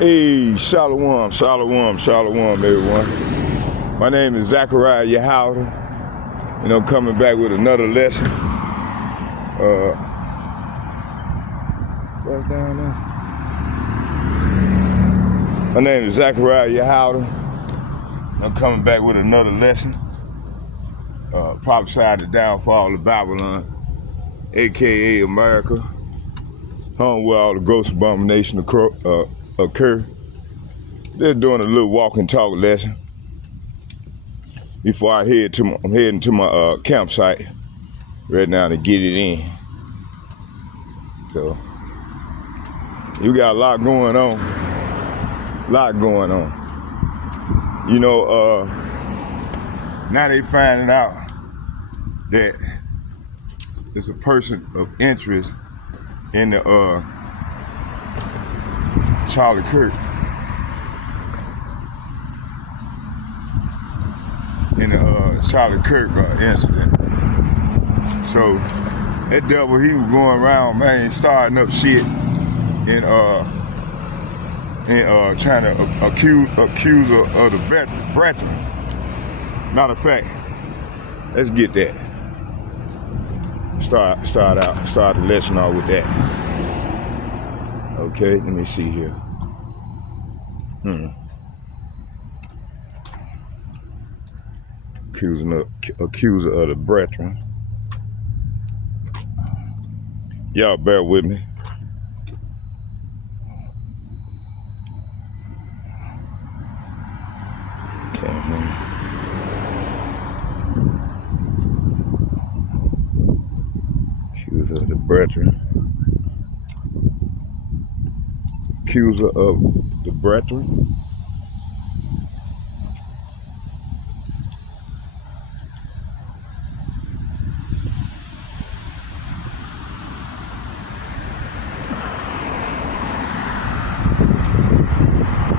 Hey, shalom, shalom, shalom, everyone. My name is Zachariah Yahweh, and I'm coming back with another lesson. What's down there? My name is Zachariah Yahweh. I'm coming back with another lesson. Prophesied the downfall of Babylon, aka America, home where all the gross abomination occur. They're doing a little walk and talk lesson before I'm heading to my campsite right now to get it in. So you got a lot going on. You know, now they finding out that it's a person of interest in the Charlie Kirk. In the Charlie Kirk incident. So that devil, he was going around, man, starting up shit and trying to accuse her of the brethren. Matter of fact, let's get that. Start the lesson off with that. Okay, let me see here. Accuser of the brethren. Y'all bear with me. Accuser of the brethren. Accuser of the brethren.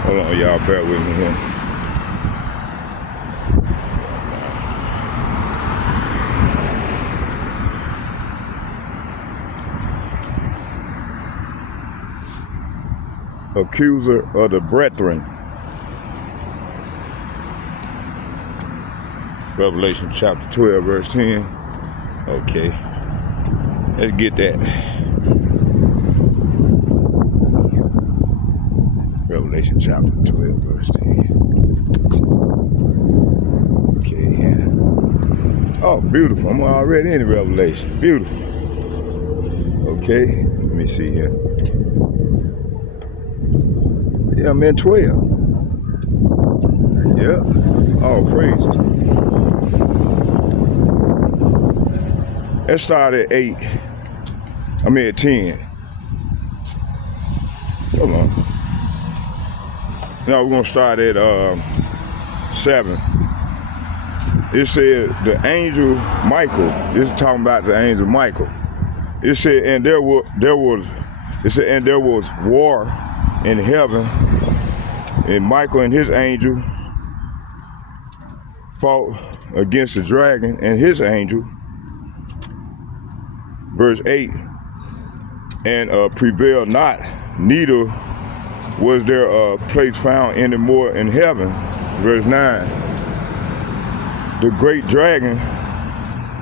Hold on, y'all bear with me here. Accuser of the brethren. Revelation chapter 12, verse 10. Okay. Let's get that. Revelation chapter 12, verse 10. Okay. Oh, beautiful. I'm already in Revelation. Beautiful. Okay. Let me see here. Yeah, I'm in 12. Yeah. Oh, praises. Let's start at 8. I mean at 10. Come on. No, we're going to start at 7. It said the angel Michael. This is talking about the angel Michael. It said, and there was war in heaven, and Michael and his angel fought against the dragon and his angel. Verse 8, and prevailed not, neither was there a place found anymore in heaven. Verse 9, the great dragon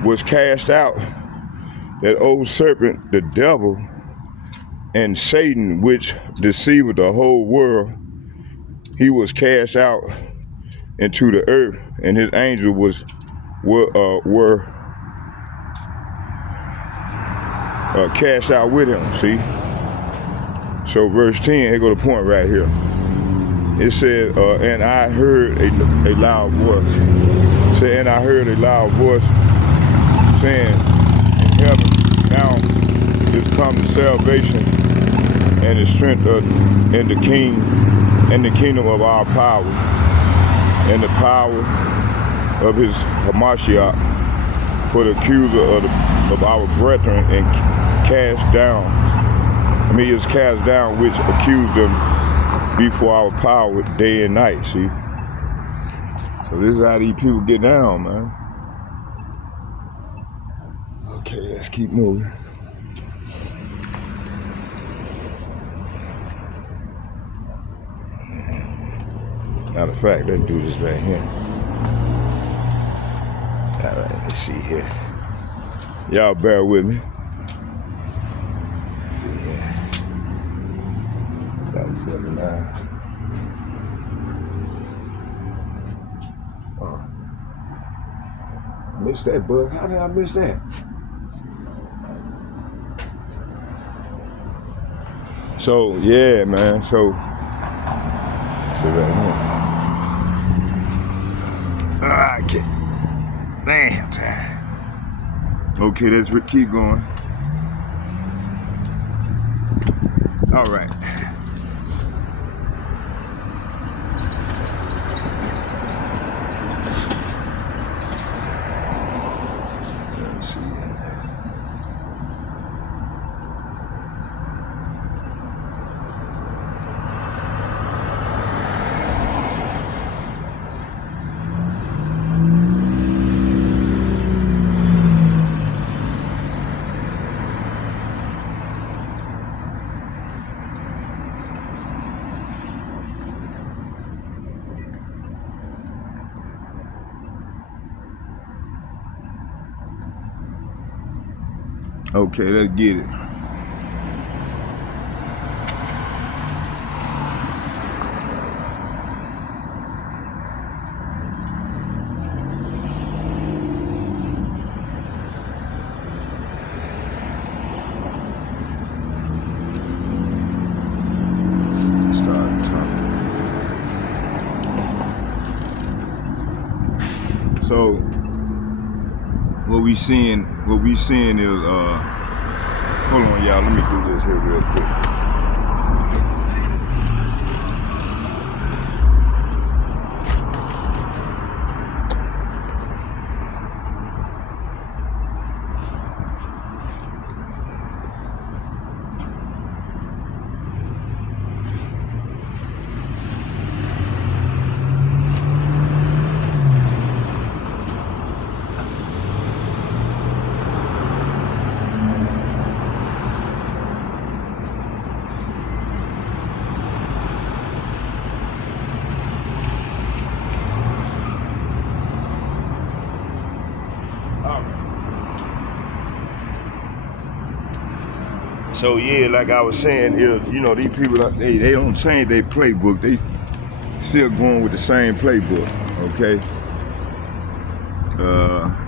was cast out, that old serpent, the devil, and Satan, which deceived the whole world. He was cast out into the earth, and his angels were cast out with him. See? So verse 10, here go the point right here. It said, and I heard a loud voice. And I heard a loud voice saying, in heaven now is come the salvation and the strength and the kingdom of our power, and the power of his Hamashiach, for the accuser of our brethren, and he is cast down, which accused them before our power day and night. See? So this is how these people get down, man. Okay, let's keep moving. Matter of fact, let's do this right here. All right, let's see here. Y'all bear with me. Let's see here. 749. Oh. Missed that, bud. How did I miss that? So, yeah, man. So right here. I can't. Damn. Okay, let's keep going. All right. Let's see. Okay, let's get it. Start talking. So what we seeing is hold on, y'all, let me do this here real quick. So yeah, like I was saying, these people, they don't change their playbook. They still going with the same playbook, okay?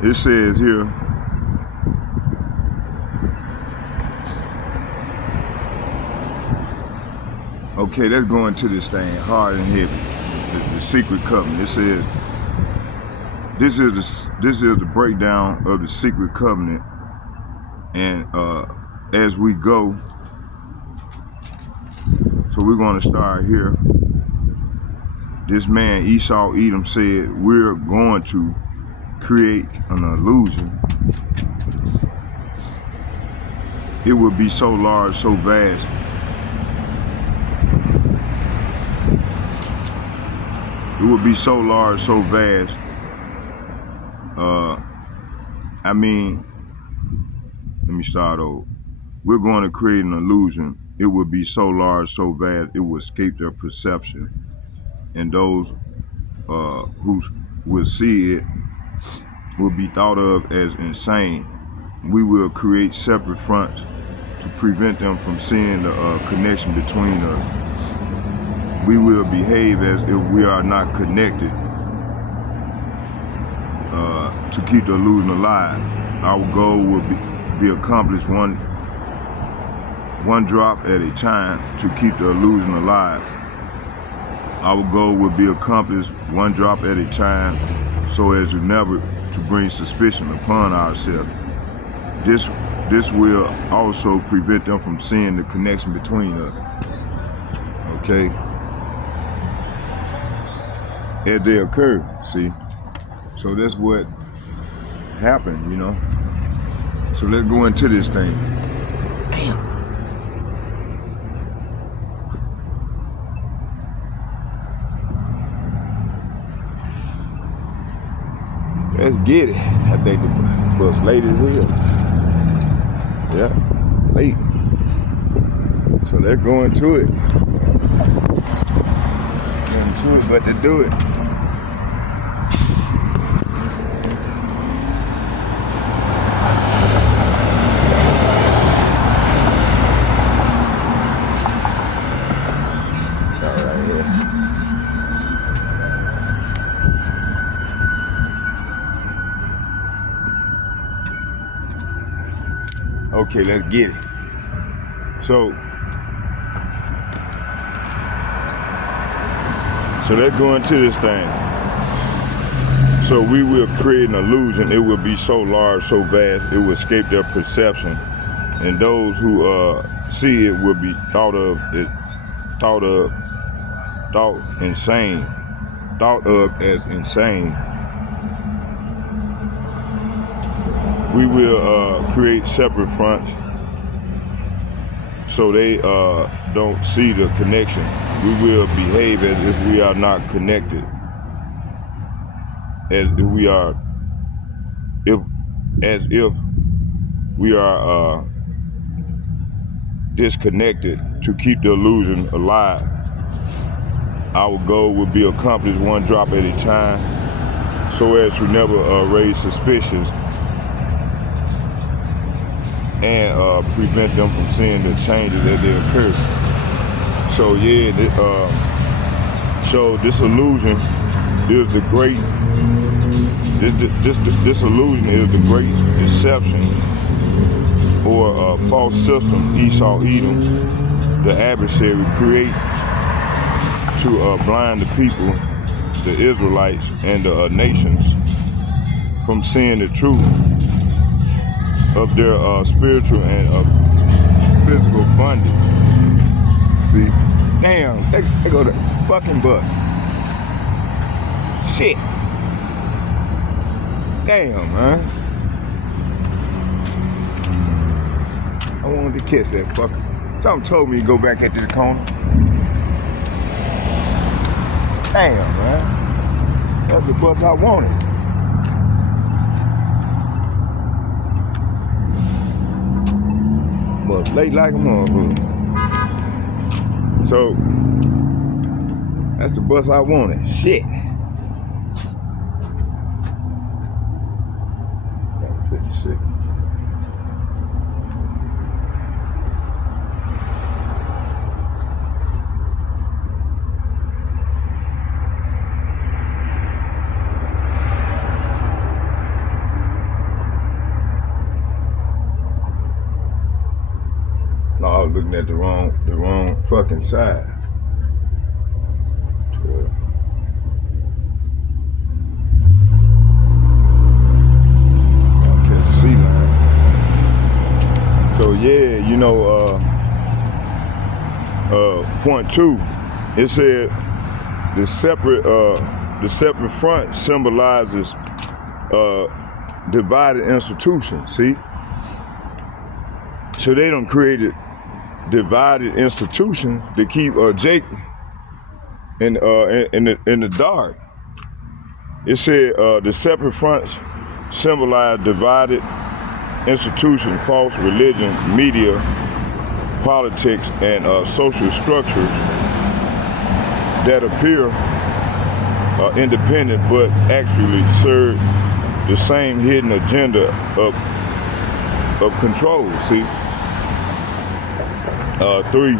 It says here, okay, let's go into this thing, hard and heavy, the secret covenant. It says, this is the breakdown of the secret covenant, and as we go, so we're going to start here. This man Esau Edom said, we're going to create an illusion. It would be so large, so vast. It would be so large, so vast. Let me start over. We're going to create an illusion. It would be so large, so vast, it would escape their perception. And those who will see it will be thought of as insane. We will create separate fronts to prevent them from seeing the connection between us. We will behave as if we are not connected to keep the illusion alive. Our goal will be accomplished one drop at a time to keep the illusion alive. Our goal will be accomplished one drop at a time so as to never to bring suspicion upon ourselves. This will also prevent them from seeing the connection between us. Okay? As they occur, see? So that's what happened, So let's go into this thing. Damn. Let's get it. I think the bus late as hell. Yeah, late. So let's go into it. to it but to do it. Okay, let's get it. So let's go into this thing. So we will create an illusion. It will be so large, so vast, it will escape their perception. And those who see it will be thought of as insane. We will create separate fronts so they don't see the connection. We will behave as if we are not connected, as if we are disconnected to keep the illusion alive. Our goal will be accomplished one drop at a time so as to never raise suspicions and prevent them from seeing the changes as they occur. So yeah, so this illusion is the great, this illusion is the great deception or false system Esau Edom, the adversary, create to blind the people, the Israelites and the nations from seeing the truth of their spiritual and physical bondage. See? Damn, they go to fucking butt. Shit. Damn, man. I wanted to kiss that fucker. Something told me to go back at this corner. Damn, man. That's the bus I wanted. But late like a motherfucker. So, that's the bus I wanted. Shit. 56. No, I was looking at the wrong fucking side. Okay, see line. So yeah, you know, point 2, it said the separate front symbolizes divided institutions. See, so they done created divided institutions to keep Jake in the dark. It said the separate fronts symbolize divided institutions, false religion, media, politics, and social structures that appear independent but actually serve the same hidden agenda of control. See. 3.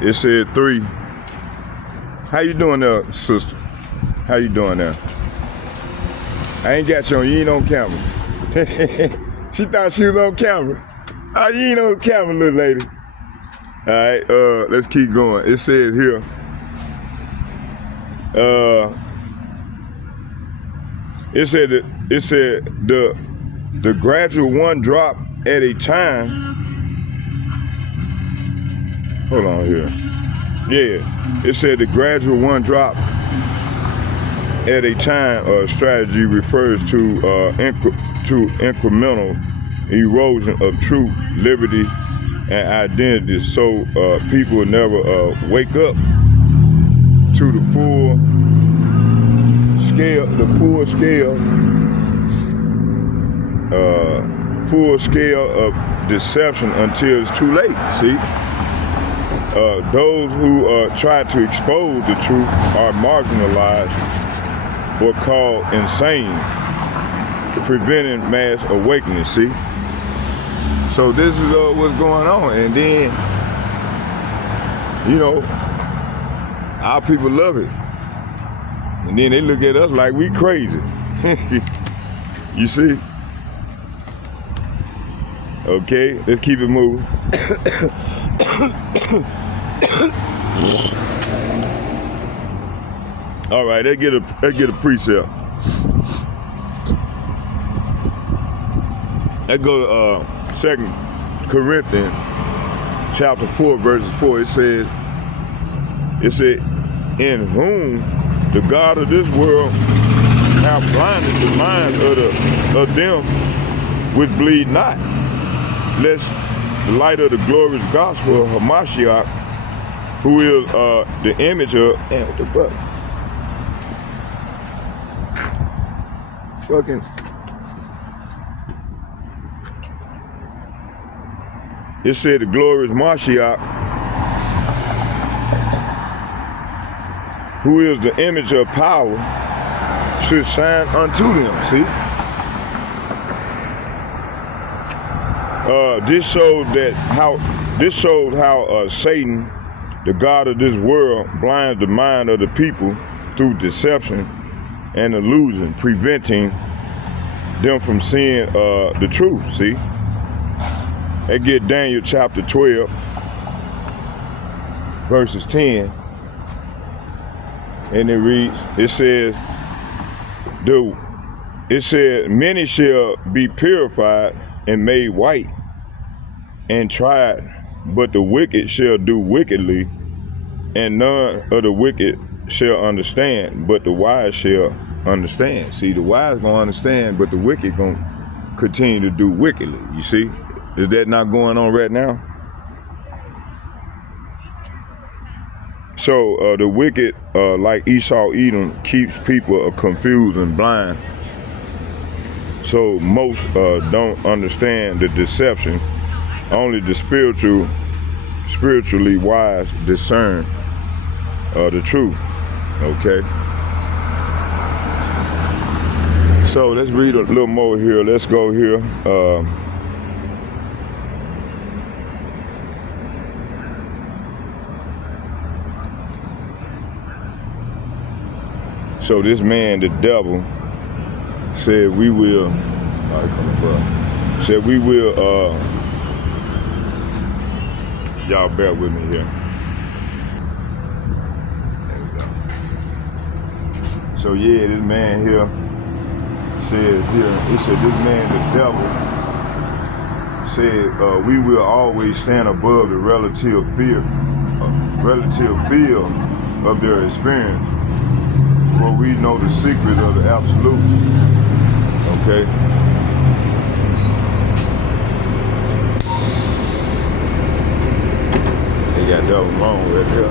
It said 3. How you doing there, sister? How you doing there? I ain't got you on. You ain't on camera. She thought she was on camera. Oh, you ain't on camera, little lady. All right. Let's keep going. It says here. It said the gradual one drop at a time. Hold on here. Yeah, it said the gradual one drop at a time strategy refers to incremental erosion of truth, liberty, and identity. So people will never wake up to the full scale of deception until it's too late. See. Those who try to expose the truth are marginalized or called insane, preventing mass awakening, see? So this is what's going on. And then, you know, our people love it. And then they look at us like we crazy. You see? Okay, let's keep it moving. All right, let's get a precept. Let's go to 2 Corinthians chapter 4, verses 4. It said, in whom the God of this world have blinded the minds of them which believe not, lest the light of the glorious gospel of Hamashiach, who is the image of, damn, what the fuck? Fucking. It said the glorious Mashiach, who is the image of power, should shine unto them, see? This showed how Satan, the God of this world, blinds the mind of the people through deception and illusion, preventing them from seeing the truth, see? They get Daniel chapter 12, verses 10, and it reads, it said, many shall be purified and made white and tried, but the wicked shall do wickedly, and none of the wicked shall understand, but the wise shall understand. See, the wise gonna understand, but the wicked gonna continue to do wickedly, you see? Is that not going on right now? So the wicked, like Esau Edom, keeps people confused and blind. So most don't understand the deception. Only the spiritually wise discern the truth. Okay. So let's read a little more here. Let's go here. So this man, the devil, said we will, said we will, y'all bear with me here. There we go. So yeah, this man here says here, it said this man, the devil, said we will always stand above the relative field of their experience. Well, we know the secret of the absolute, okay? They got double wrong right there.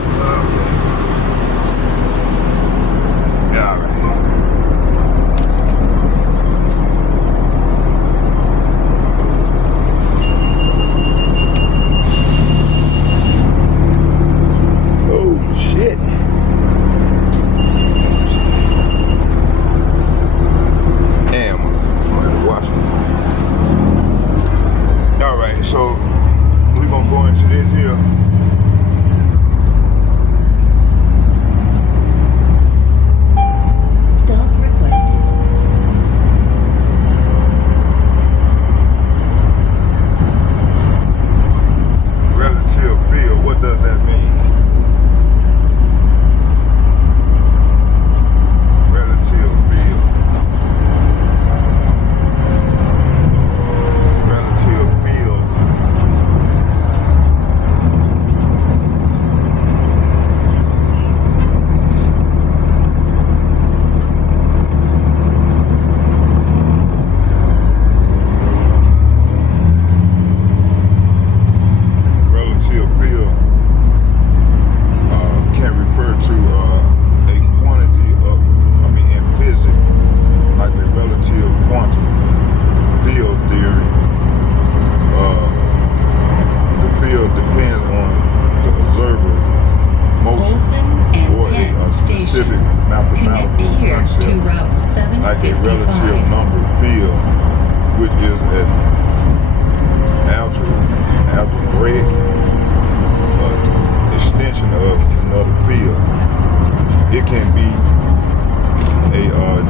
All right. Oh, shit. So we're gonna go into this here.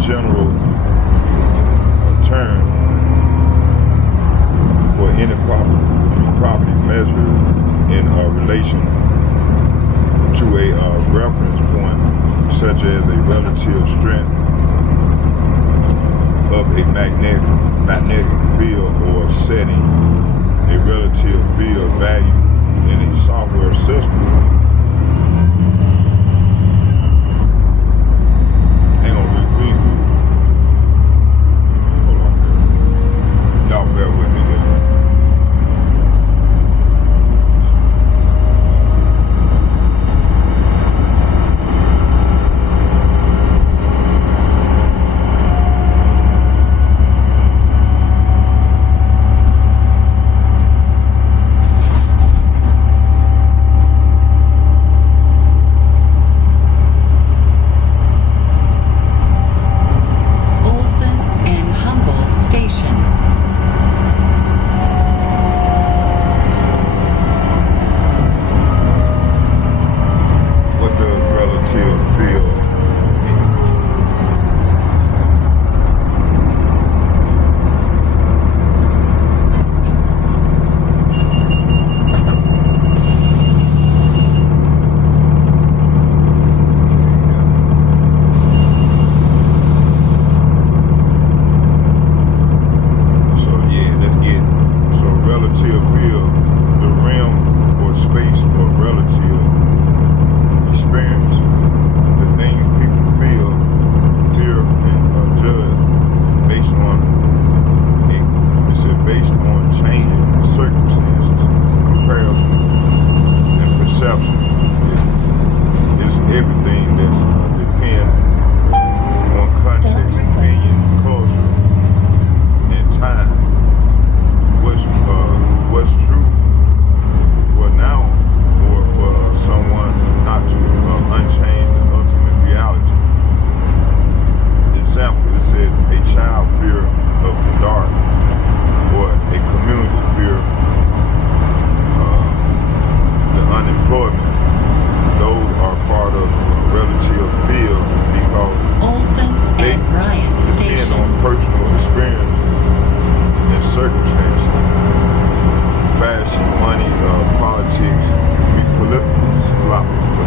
general term for any property measured in relation to a reference point, such as a relative strength of a magnetic field or setting, a relative field value in a software system. Hang on, hold on there. Y'all bear with me there.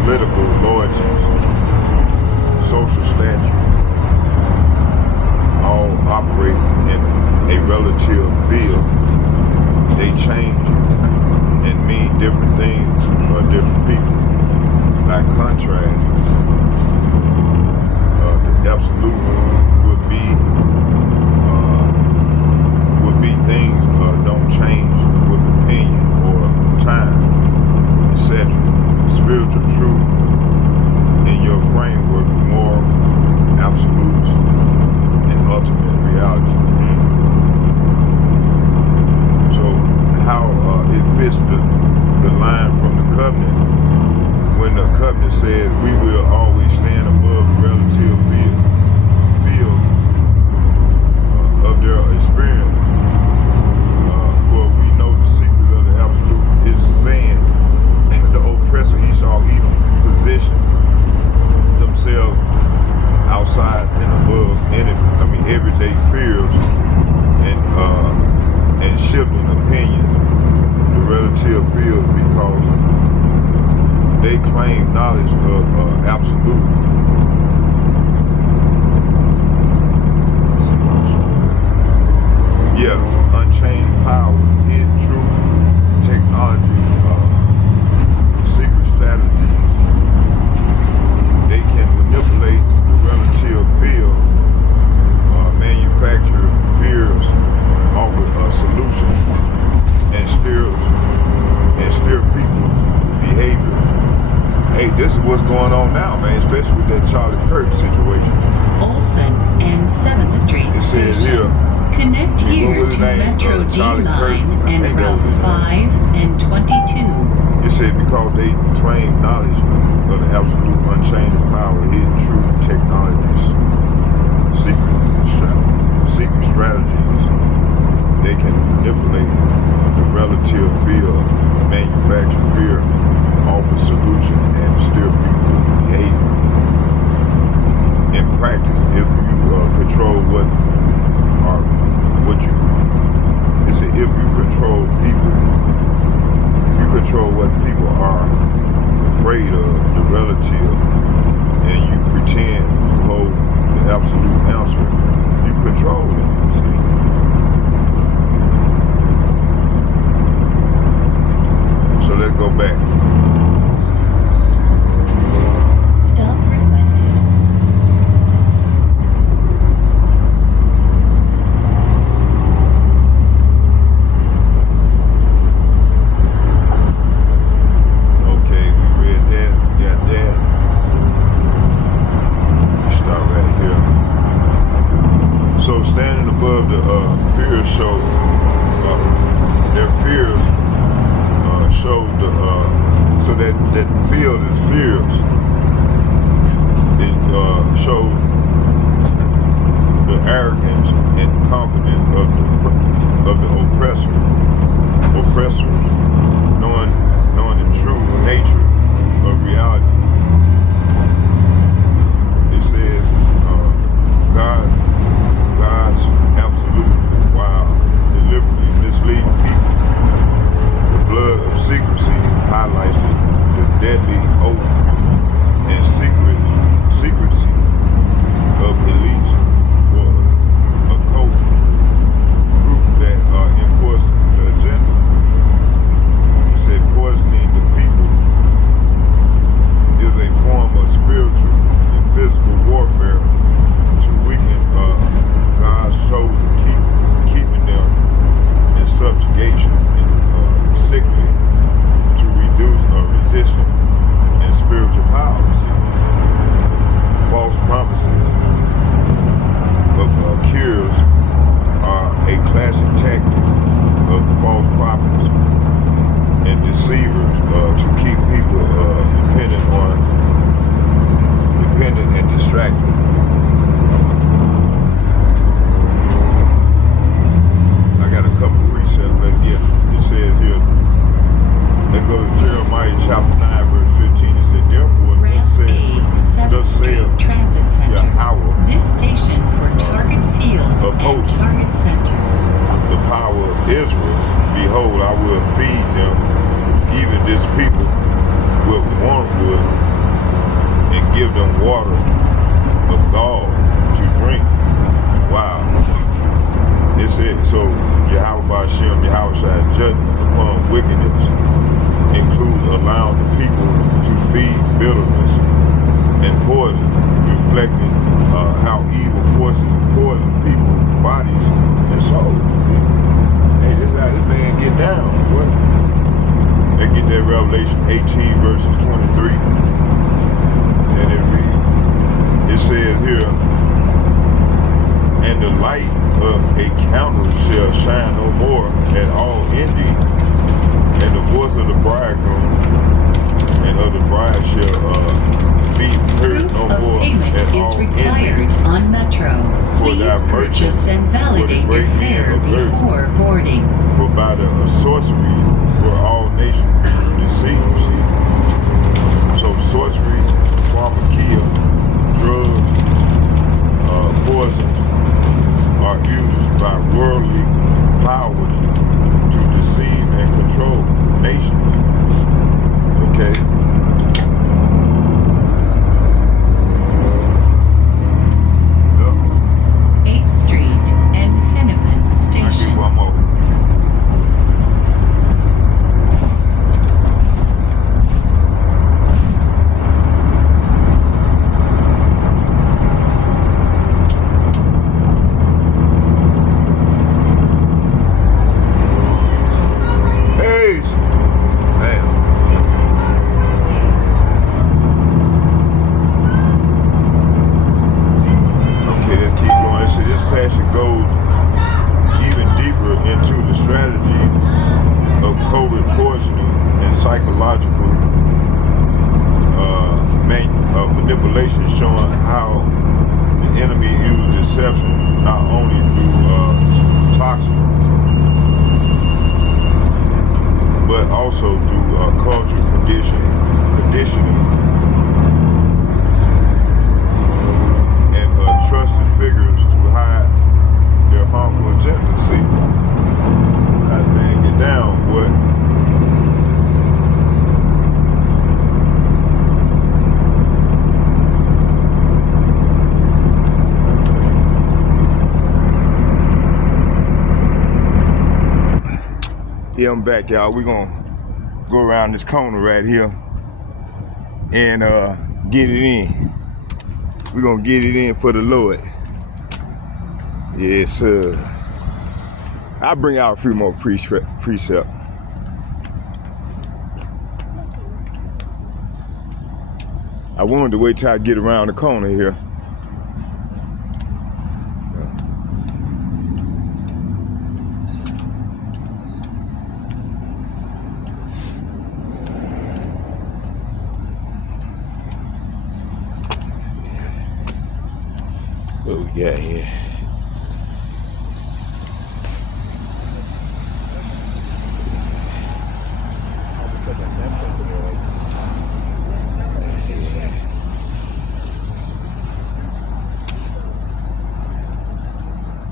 Political loyalties, social stature, all operate in a relative field. They change and mean different things for different people. By contrast, the absolute would be things don't change with opinion or time, etc. Spiritual truth in your framework, moral absolutes, and ultimate reality. So how it fits the line from the covenant, when the covenant said we will always stand above the relative field of their experience. For we know the secret of the absolute is saying the oppressor Esau Edom position themselves outside and above everyday fears and shifting opinion, the relative field, because they claim knowledge of absolute. Yeah, unchanged power, hidden truth, technology, secret strategies. They can manipulate the relative field, manufacture fears, offer solutions, and steer people's behavior. Hey, this is what's going on now, man, especially with that Charlie Kirk situation. Olsen and 7th Street It says Station. here, Connect here to Metro D line and routes 5 and 22. it said because they claim knowledge of the absolute unchanging power, hidden truth, technologies, secret strategies, they can manipulate the relative field, manufacture fear, offer solutions, and steer people's behavior. In practice, if you that field is fierce. It shows the arrogance and confidence of the oppressors, knowing the true nature of reality. It says God's absolute, while deliberately misleading people. The blood of secrecy highlights the deadly oath and secrecy of elites or a cult group that enforce the agenda. He said poisoning the people is a form of spiritual and physical warfare to weaken God's chosen, keeping them in subjugation and sickly, to reduce resistance and spiritual power. False promises of cures are a classic tactic of false prophets and deceivers to keep people dependent and distracted. I got a couple precepts. Let's get it. It says here, let's go to Jeremiah chapter 9 verse 15. It said, therefore, thus saith Transit Center. Yahweh, This station for Target Field and Target Center. the power of Israel, behold, I will feed them, even this people, with wormwood, and give them water of gall to drink. Wow. It said, so Yahweh Ba'Shem, Yahweh Shai, judgment upon wickedness includes allowing the people to feed bitterness and poison, reflecting how evil forces poison people's bodies and souls. See? Hey, this is how this man get down, boy. They get that Revelation 18 verses 23. And it reads, it says here, and the light of a candle shall shine no more at all ending, and the voice of the bridegroom and of the bride shall be heard no Proof more of payment at is all required ending. on Metro. For Please thy purchase merchant, and validate for the your great men fare of earth. before boarding. For by the sorcery were all nations deceived. See? So sorcery, pharmakia, drugs, poison are used by worldly powers to deceive and control nations. Okay? Yep. 8th Street and Hennepin I Station. get one more. Hey! Man. Okay, let's keep going. So this passage goes even deeper into the strategy of COVID poisoning and psychological manipulation, showing how the enemy used deception not only through toxin, but also through cultural conditioning and trusted figures to hide their harmful agenda. See, that man get down, boy. Yeah, I'm back, y'all. We're gonna go around this corner right here and get it in. We're gonna get it in for the Lord. Yes, sir. I'll bring out a few more precept. I wanted to wait till I get around the corner here. got here?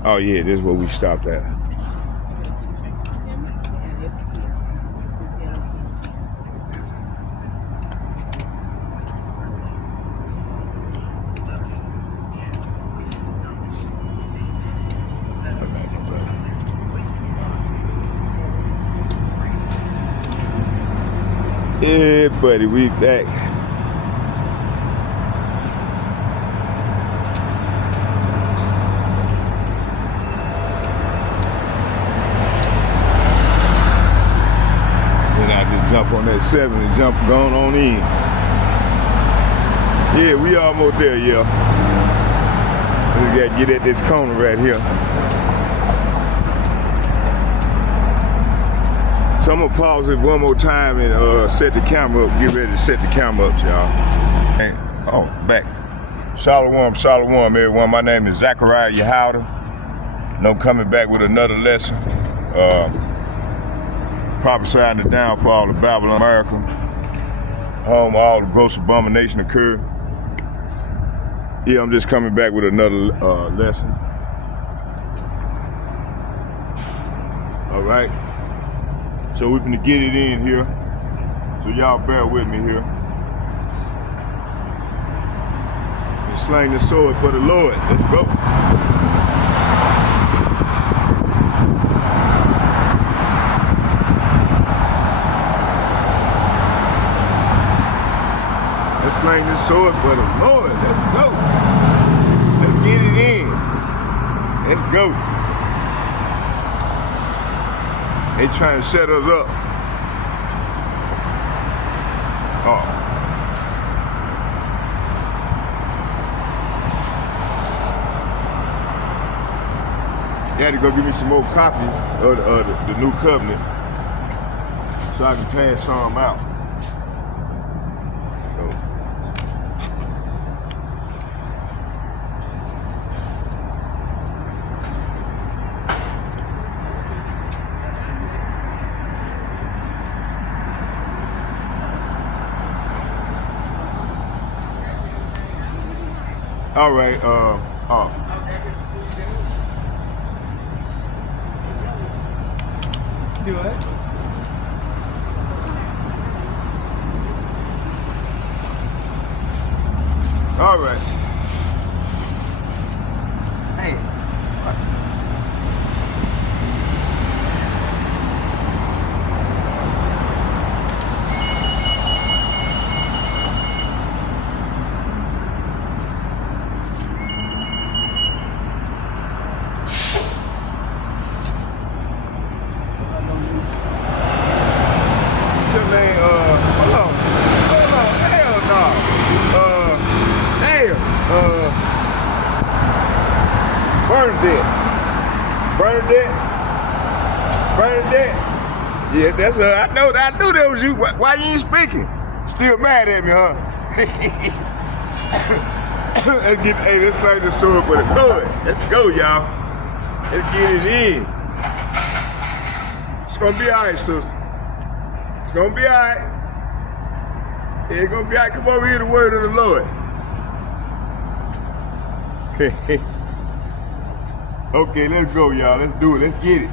Oh yeah, this is where we stopped at. Yeah, buddy, we back. Then I just jump on that 7 and jump going on in. Yeah, we almost there, yeah. We gotta get at this corner right here. So I'm gonna pause it one more time and set the camera up, get ready to set the camera up, y'all. And, oh, back. Shalom, shalom, everyone. My name is Zachariah Yehowda, and I'm coming back with another lesson. Prophesying the downfall of Babylon, America. Home all the gross abomination occurred. Yeah, I'm just coming back with another lesson. All right. So we're gonna get it in here. So y'all bear with me here. And sling the sword for the Lord. Let's go. Let's sling this sword for the Lord. Let's go. Let's get it in. Let's go. They trying to set us up. Oh. They had to go give me some more copies of the new covenant so I can pass some out. All right, Do it. all right. Hey. Bernadette. Yeah, that's I knew that was you. Why you ain't speaking? Still mad at me, huh? Let's slide the sword for the Lord. Let's go, y'all. Let's get it in. It's gonna be alright, sister. It's gonna be alright. It's gonna be alright. Come over here, the word of the Lord. Okay, let's go, y'all. Let's do it. Let's get it.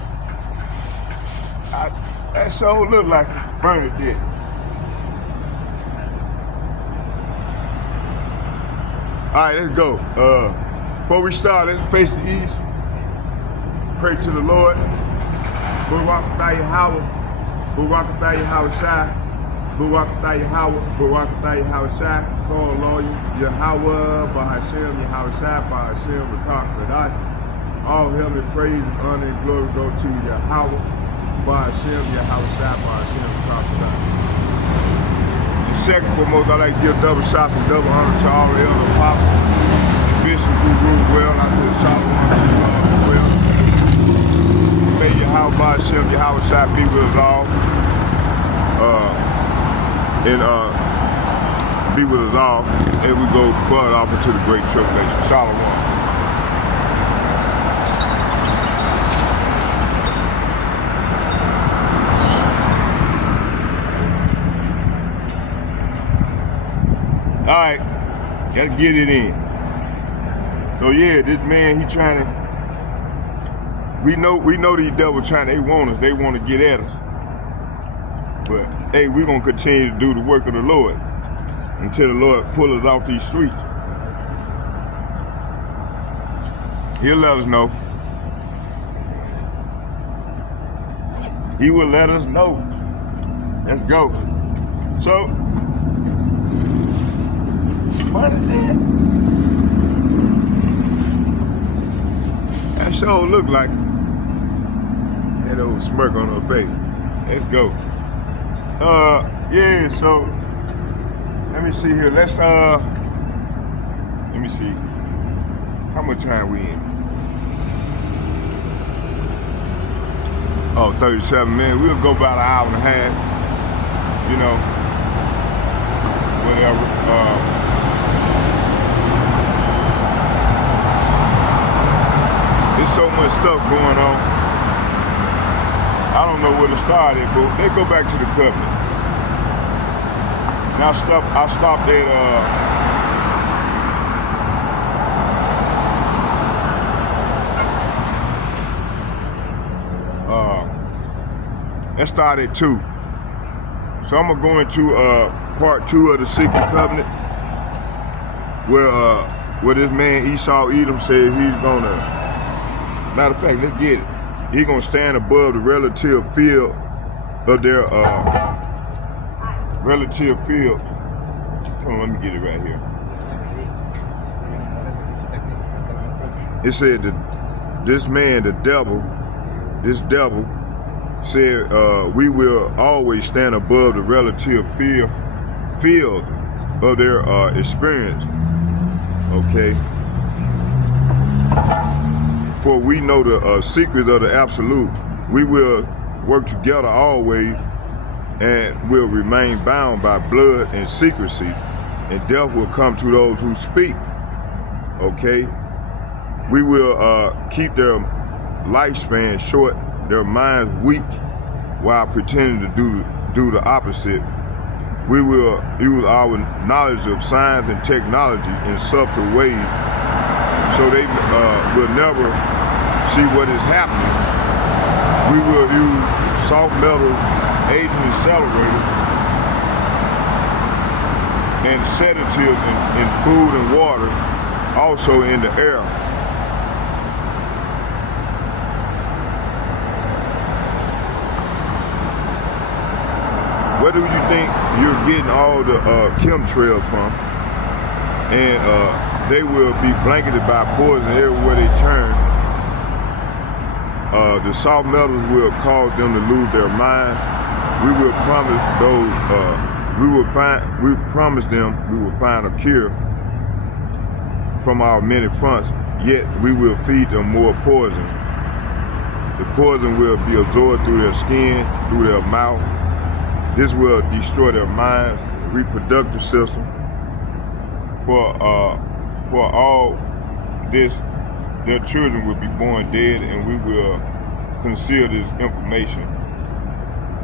That sure look like Bernadette. All right, let's go. Before we start, let's face the east. Pray to the Lord. Barakatah Yahweh. Barakatah Yahweh Shai. Barakatah Yahweh. Barakatah Yahweh Shai. Call lawyer. Yahweh, Bahashem, Yahweh Shai, Bahashem, Barakatah. All heaven and praise and honor and glory go to Yahweh. Bahashem, Yahweh Shai, Bahashem, Barakatah. And second foremost, I'd like to give double shots and double honor to all the elder apostles, the bishops who rule well. I said Shalom as well. May Yahweh Bahashem, Yahweh Shai be with us all. Be with us all. And we go further off into the great tribulation. Shalom. Alright, gotta get it in. So yeah, this man, he trying to, we know these devils trying, they want us, they want to get at us. But hey, we're gonna continue to do the work of the Lord until the Lord pull us off these streets. He'll let us know. He will let us know. Let's go. So, what is that? That sure look like that old smirk on her face. Let's go. Yeah, so let me see here. Let me see. How much time we in? Oh, 37 minutes. We'll go about an hour and a half. You know, whatever. There's so much stuff going on. I don't know where to start it, but they go back to the covenant. Now I stopped at let's start at 2. So I'm gonna go into part 2 of the secret covenant, where this man Esau Edom said he's gonna. Matter of fact, let's get it. He's gonna stand above the relative field of their relative field. Come on, let me get it right here. It said that this man, this devil, said we will always stand above the relative field of their experience. Okay. For we know the secrets of the absolute. We will work together always and will remain bound by blood and secrecy, and death will come to those who speak. Okay? We will keep their lifespan short, their minds weak, while pretending to do the opposite. We will use our knowledge of science and technology in subtle ways, so they will never see what is happening. We will use soft metals, aging accelerators, and sedatives in food and water, also in the air. Where do you think you're getting all the chemtrails from? And they will be blanketed by poison everywhere they turn. The soft metals will cause them to lose their mind. We will promise those. We promise them we will find a cure from our many fronts. Yet we will feed them more poison. The poison will be absorbed through their skin, through their mouth. This will destroy their minds, reproductive system. For all this, their children will be born dead, and we will conceal this information.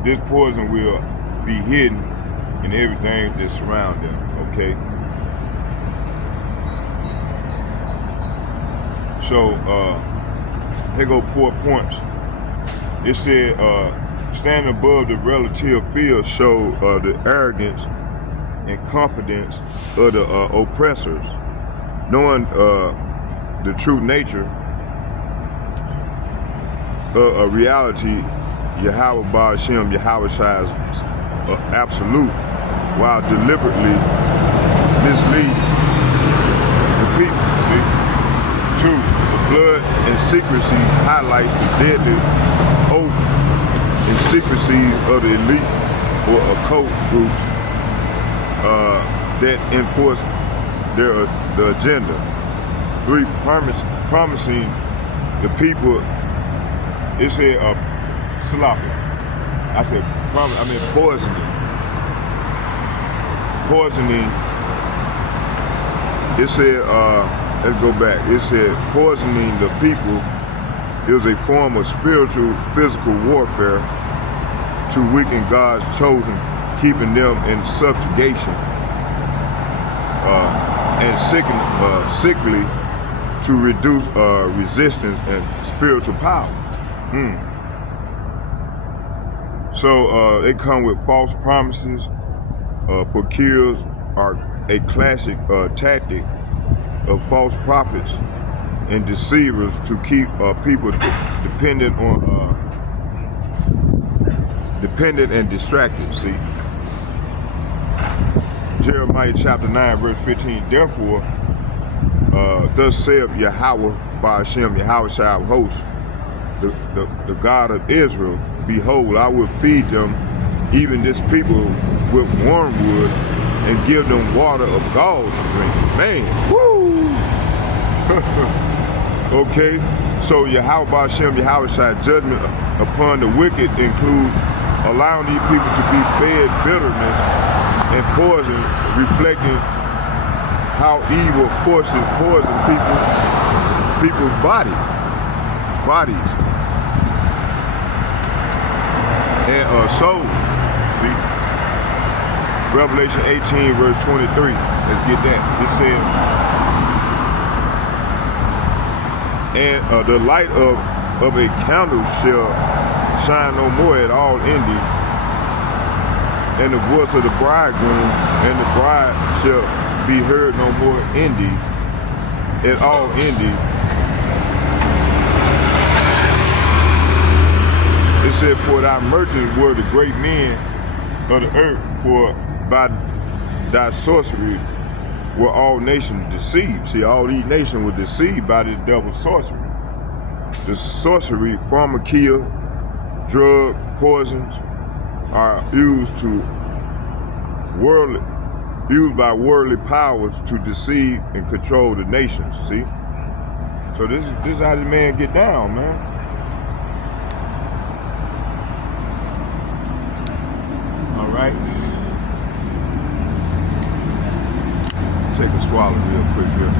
This poison will be hidden in everything that surrounds them, okay? So, here go 4 points. It said, stand above the relative field show the arrogance and confidence of the oppressors, knowing the true nature of reality, Yahweh Ba'ashem, Yahweh Shai's absolute, while deliberately mislead the people. See? 2, the blood and secrecy highlights the deadly oath and secrecy of the elite or occult groups that enforce the agenda. 3, promising the people. It said sloppy. I said poisoning. Poisoning. It said let's go back. It said poisoning the people is a form of spiritual, physical warfare to weaken God's chosen, keeping them in subjugation. sickly to reduce resistance and spiritual power. So they come with false promises. For cures are a classic tactic of false prophets and deceivers to keep people dependent and distracted. See, Jeremiah chapter 9 verse 15. Therefore, thus saith Yahweh Ba'ashem, Yahweh Shai of hosts, the God of Israel, behold, I will feed them, even this people, with wormwood, and give them water of gall to drink. Man, woo! Okay, so Yahweh Ba'ashem, Yahweh Shai, judgment upon the wicked include allowing these people to be fed bitterness and poison, reflecting how evil forces poison people's bodies. And souls. See? Revelation 18 verse 23. Let's get that. It says, and the light of a candle shall shine no more at all ending, and the voice of the bridegroom and the bride shall be heard no more ending, at all ending. It said, for thy merchants were the great men of the earth, for by thy sorcery were all nations deceived. See, all these nations were deceived by the devil's sorcery. The sorcery, pharmakia, drug, poisons are used by worldly powers to deceive and control the nations. See? So this is how this man get down, man. All right. Take a swallow real quick here.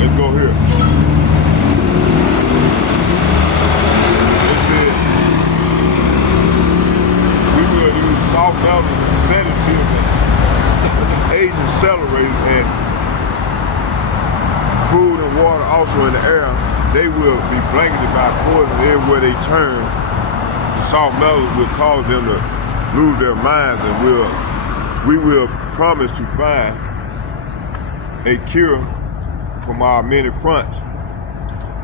Let's go here. It said, we will use soft elements and sedatives and agent accelerators and food and water also in the air. They will be blanketed by poison everywhere they turn. The soft metals will cause them to lose their minds, and we will promise to find a cure from our many fronts.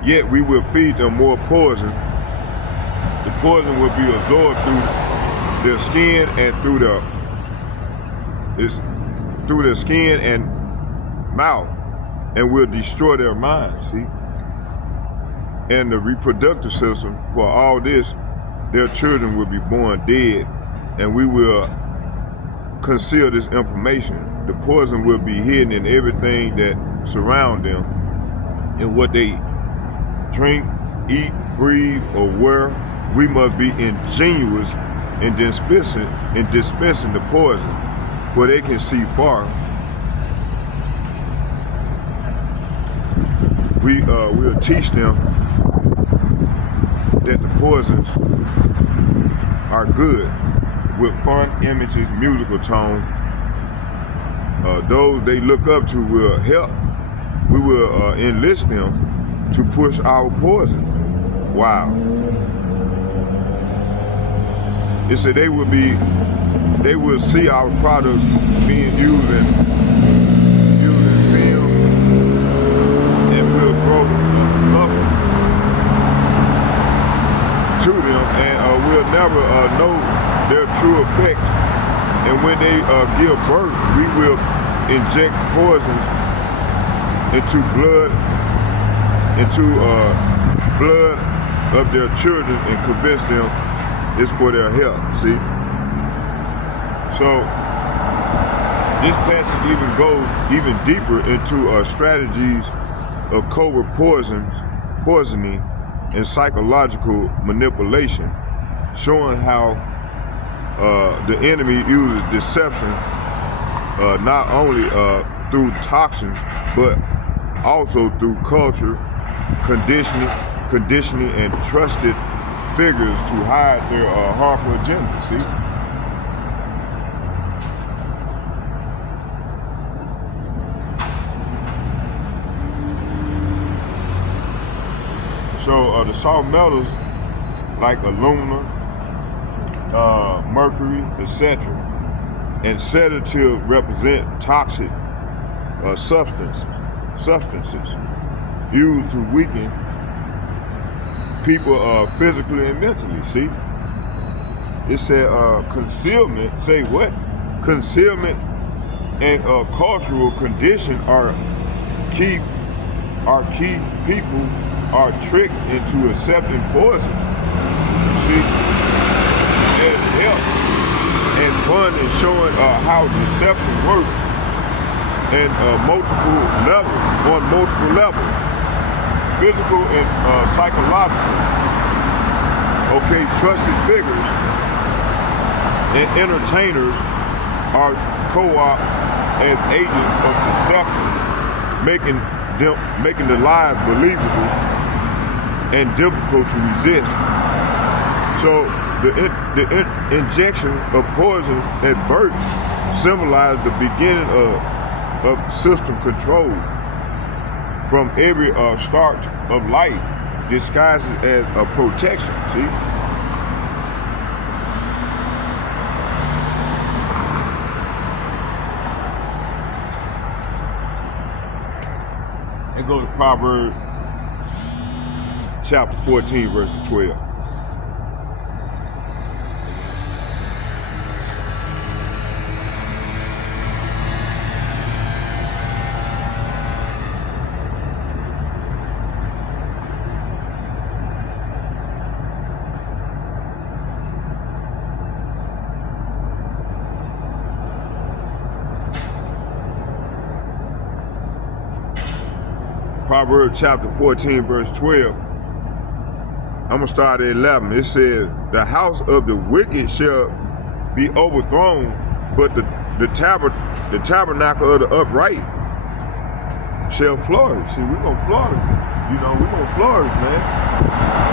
Yet we will feed them more poison. The poison will be absorbed through their skin and through their skin and mouth, and will destroy their minds. See, and the reproductive system. For all this, their children will be born dead, and we will conceal this information. The poison will be hidden in everything that surround them, in what they drink, eat, breathe, or wear. We must be ingenious in dispensing the poison where they can see far. We'll teach them that the poisons are good with fun images, musical tone. Those they look up to will help. We will enlist them to push our poison. Wow. It said they will see our products being used in film, and will grow up to them, and we'll never know their true effect. And when they give birth, we will inject poisons into blood of their children and convince them it's for their health. See? So this passage even goes even deeper into strategies of covert poisoning and psychological manipulation, showing how the enemy uses deception not only through toxins, but also through culture, conditioning, and trusted figures to hide their harmful agenda. See. So the soft metals like aluminum, mercury, etc., and sedative represent toxic substances used to weaken people physically and mentally. See, it said concealment. Say what? Concealment and cultural condition are key. People are tricked into accepting poison. See, as help and fun in showing how deception works and multiple levels, physical and psychological. Okay, trusted figures and entertainers are co-op as agents of deception, making the lies believable and difficult to resist. So the injection of poison at birth symbolized the beginning of system control from every start of life, disguised as a protection. See. And go to Proverbs chapter 14, verses 12. Proverbs chapter 14, verse 12. I'm going to start at 11. It says, the house of the wicked shall be overthrown, but the tabernacle of the upright shall flourish. See, we're going to flourish. You know, we're going to flourish, man.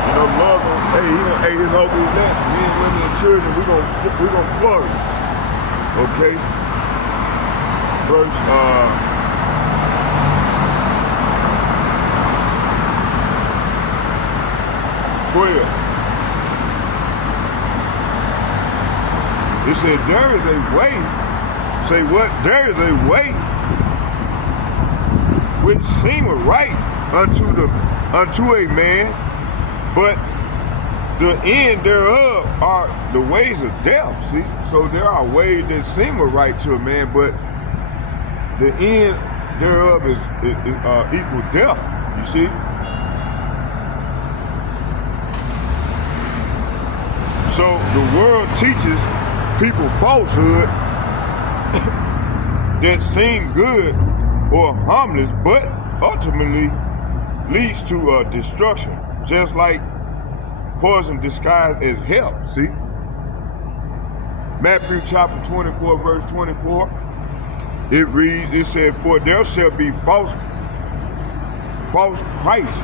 You know, love, hey, he going to aid his over his land. Men, women, and children, we're going to flourish. Okay? Verse, 12. It said, there is a way. Say what? There is a way which seemeth right unto a man, but the end thereof are the ways of death. See? So there are ways that seem right to a man, but the end thereof is equal death. You see? So the world teaches people falsehood that seem good or harmless, but ultimately leads to destruction, just like poison disguised as help. See? Matthew chapter 24, verse 24, it reads, it said, for there shall be false Christ.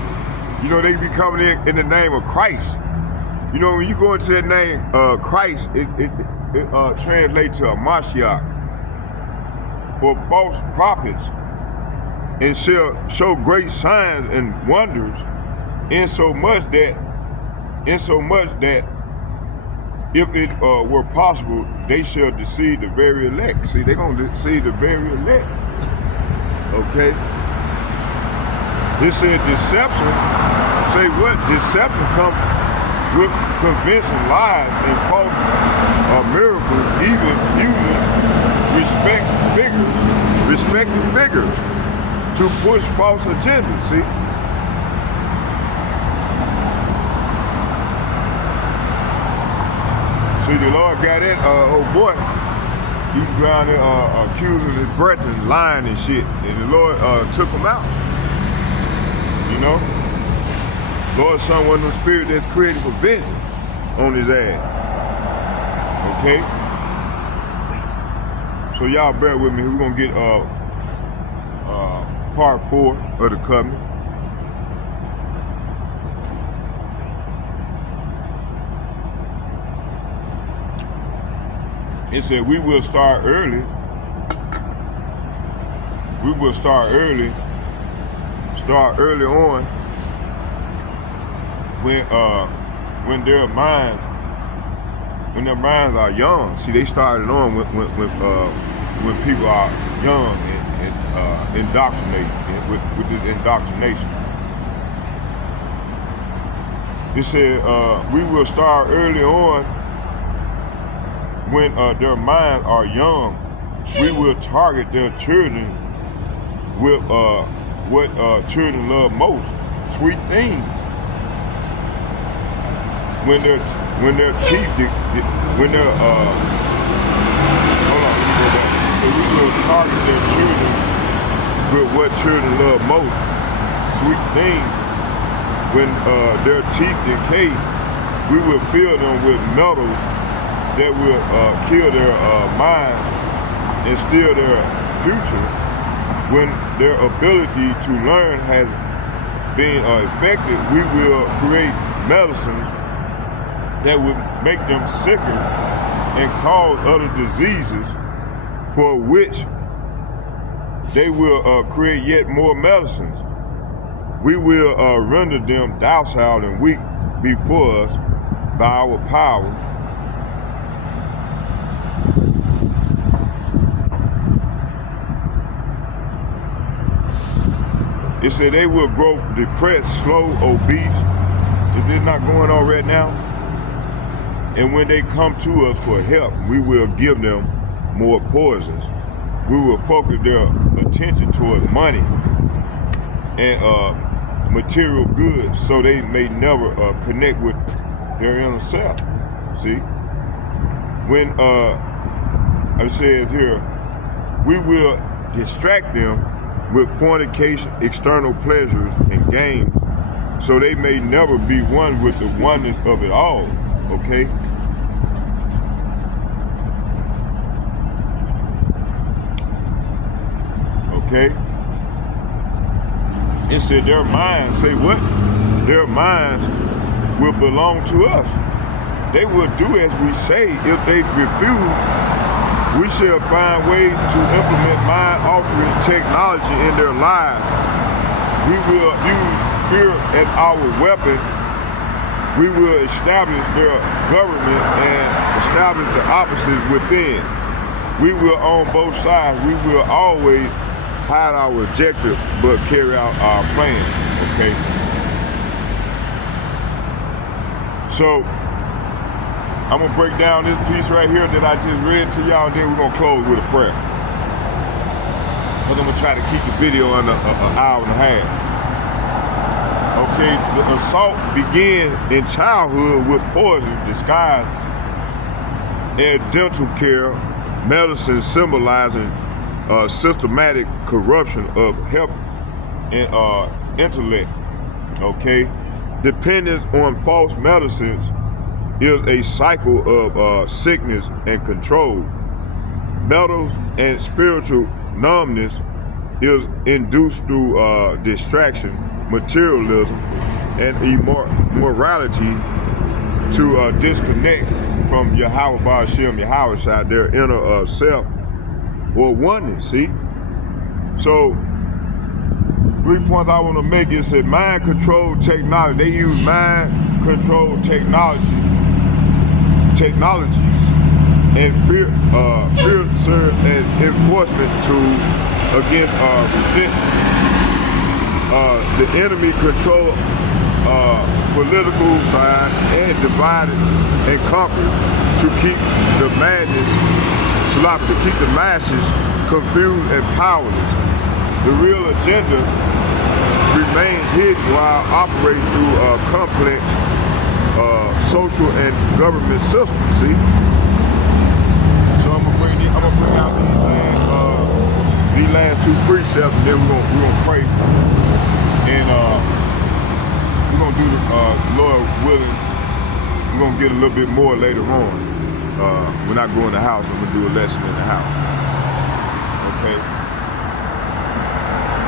You know, they be coming in the name of Christ. You know, when you go into that name, Christ, it translates to a Mashiach, or false prophets, and shall show great signs and wonders, insomuch that if it were possible, they shall deceive the very elect. See, they're going to deceive the very elect. Okay? It said deception. Say what? Deception comes with convincing lies and false miracles, even using respected figures to push false agendas. See? See, the Lord got that old boy. He was around there accusing his brethren, lying and shit, and the Lord took him out. You know? Lord's son wasn't no spirit that's created for vengeance on his ass. Okay? So y'all bear with me. We're gonna get part 4 of the covenant. It said we will start early. We will start early on when their minds are young. See, they started on when people are young and indoctrinated with this indoctrination. It said we will start early on when their minds are young. We will target their children with what children love most, sweet things. When their teeth, hold on, let me go back. So we will target their children with what children love most, sweet things. When their teeth decay, we will fill them with metals that will kill their mind and steal their future. When their ability to learn has been affected, we will create medicine that would make them sicker and cause other diseases, for which they will create yet more medicines. We will render them docile and weak before us by our power. It said they will grow depressed, slow, obese. Is this not going on right now? And when they come to us for help, we will give them more poisons. We will focus their attention towards money and material goods, so they may never connect with their inner self. See? When it says here, we will distract them with fornication, external pleasures, and games, so they may never be one with the oneness of it all. Okay? Okay? It said their minds, say what? Their minds will belong to us. They will do as we say. If they refuse, we shall find ways to implement mind-altering technology in their lives. We will use fear as our weapon. We will establish their government and establish the opposites within. We will on both sides. We will always hide our objective, but carry out our plan. Okay. So I'm gonna break down this piece right here that I just read to y'all, and then we're gonna close with a prayer. But I'm gonna try to keep the video under an hour and a half. Okay, the assault began in childhood with poison disguised as dental care, medicine symbolizing systematic corruption of health and intellect. Okay, dependence on false medicines is a cycle of sickness and control. Metals and spiritual numbness is induced through distraction, materialism, and immorality to disconnect from Yahweh Ba'ashem, Yahweh Shai, their inner self or oneness. See? So 3 points I want to make is that mind control technology. They use mind control technology and fear and enforcement tools against resistance. The enemy control political side and divided and conquered to keep the masses confused and powerless. The real agenda remains hidden while operating through a complex social and government system. See? So I'm gonna bring out these last 2 precepts, and then we're gonna pray, and we're gonna do the Lord willing. We're gonna get a little bit more later on. When I go in the house, I'm gonna do a lesson in the house. Okay.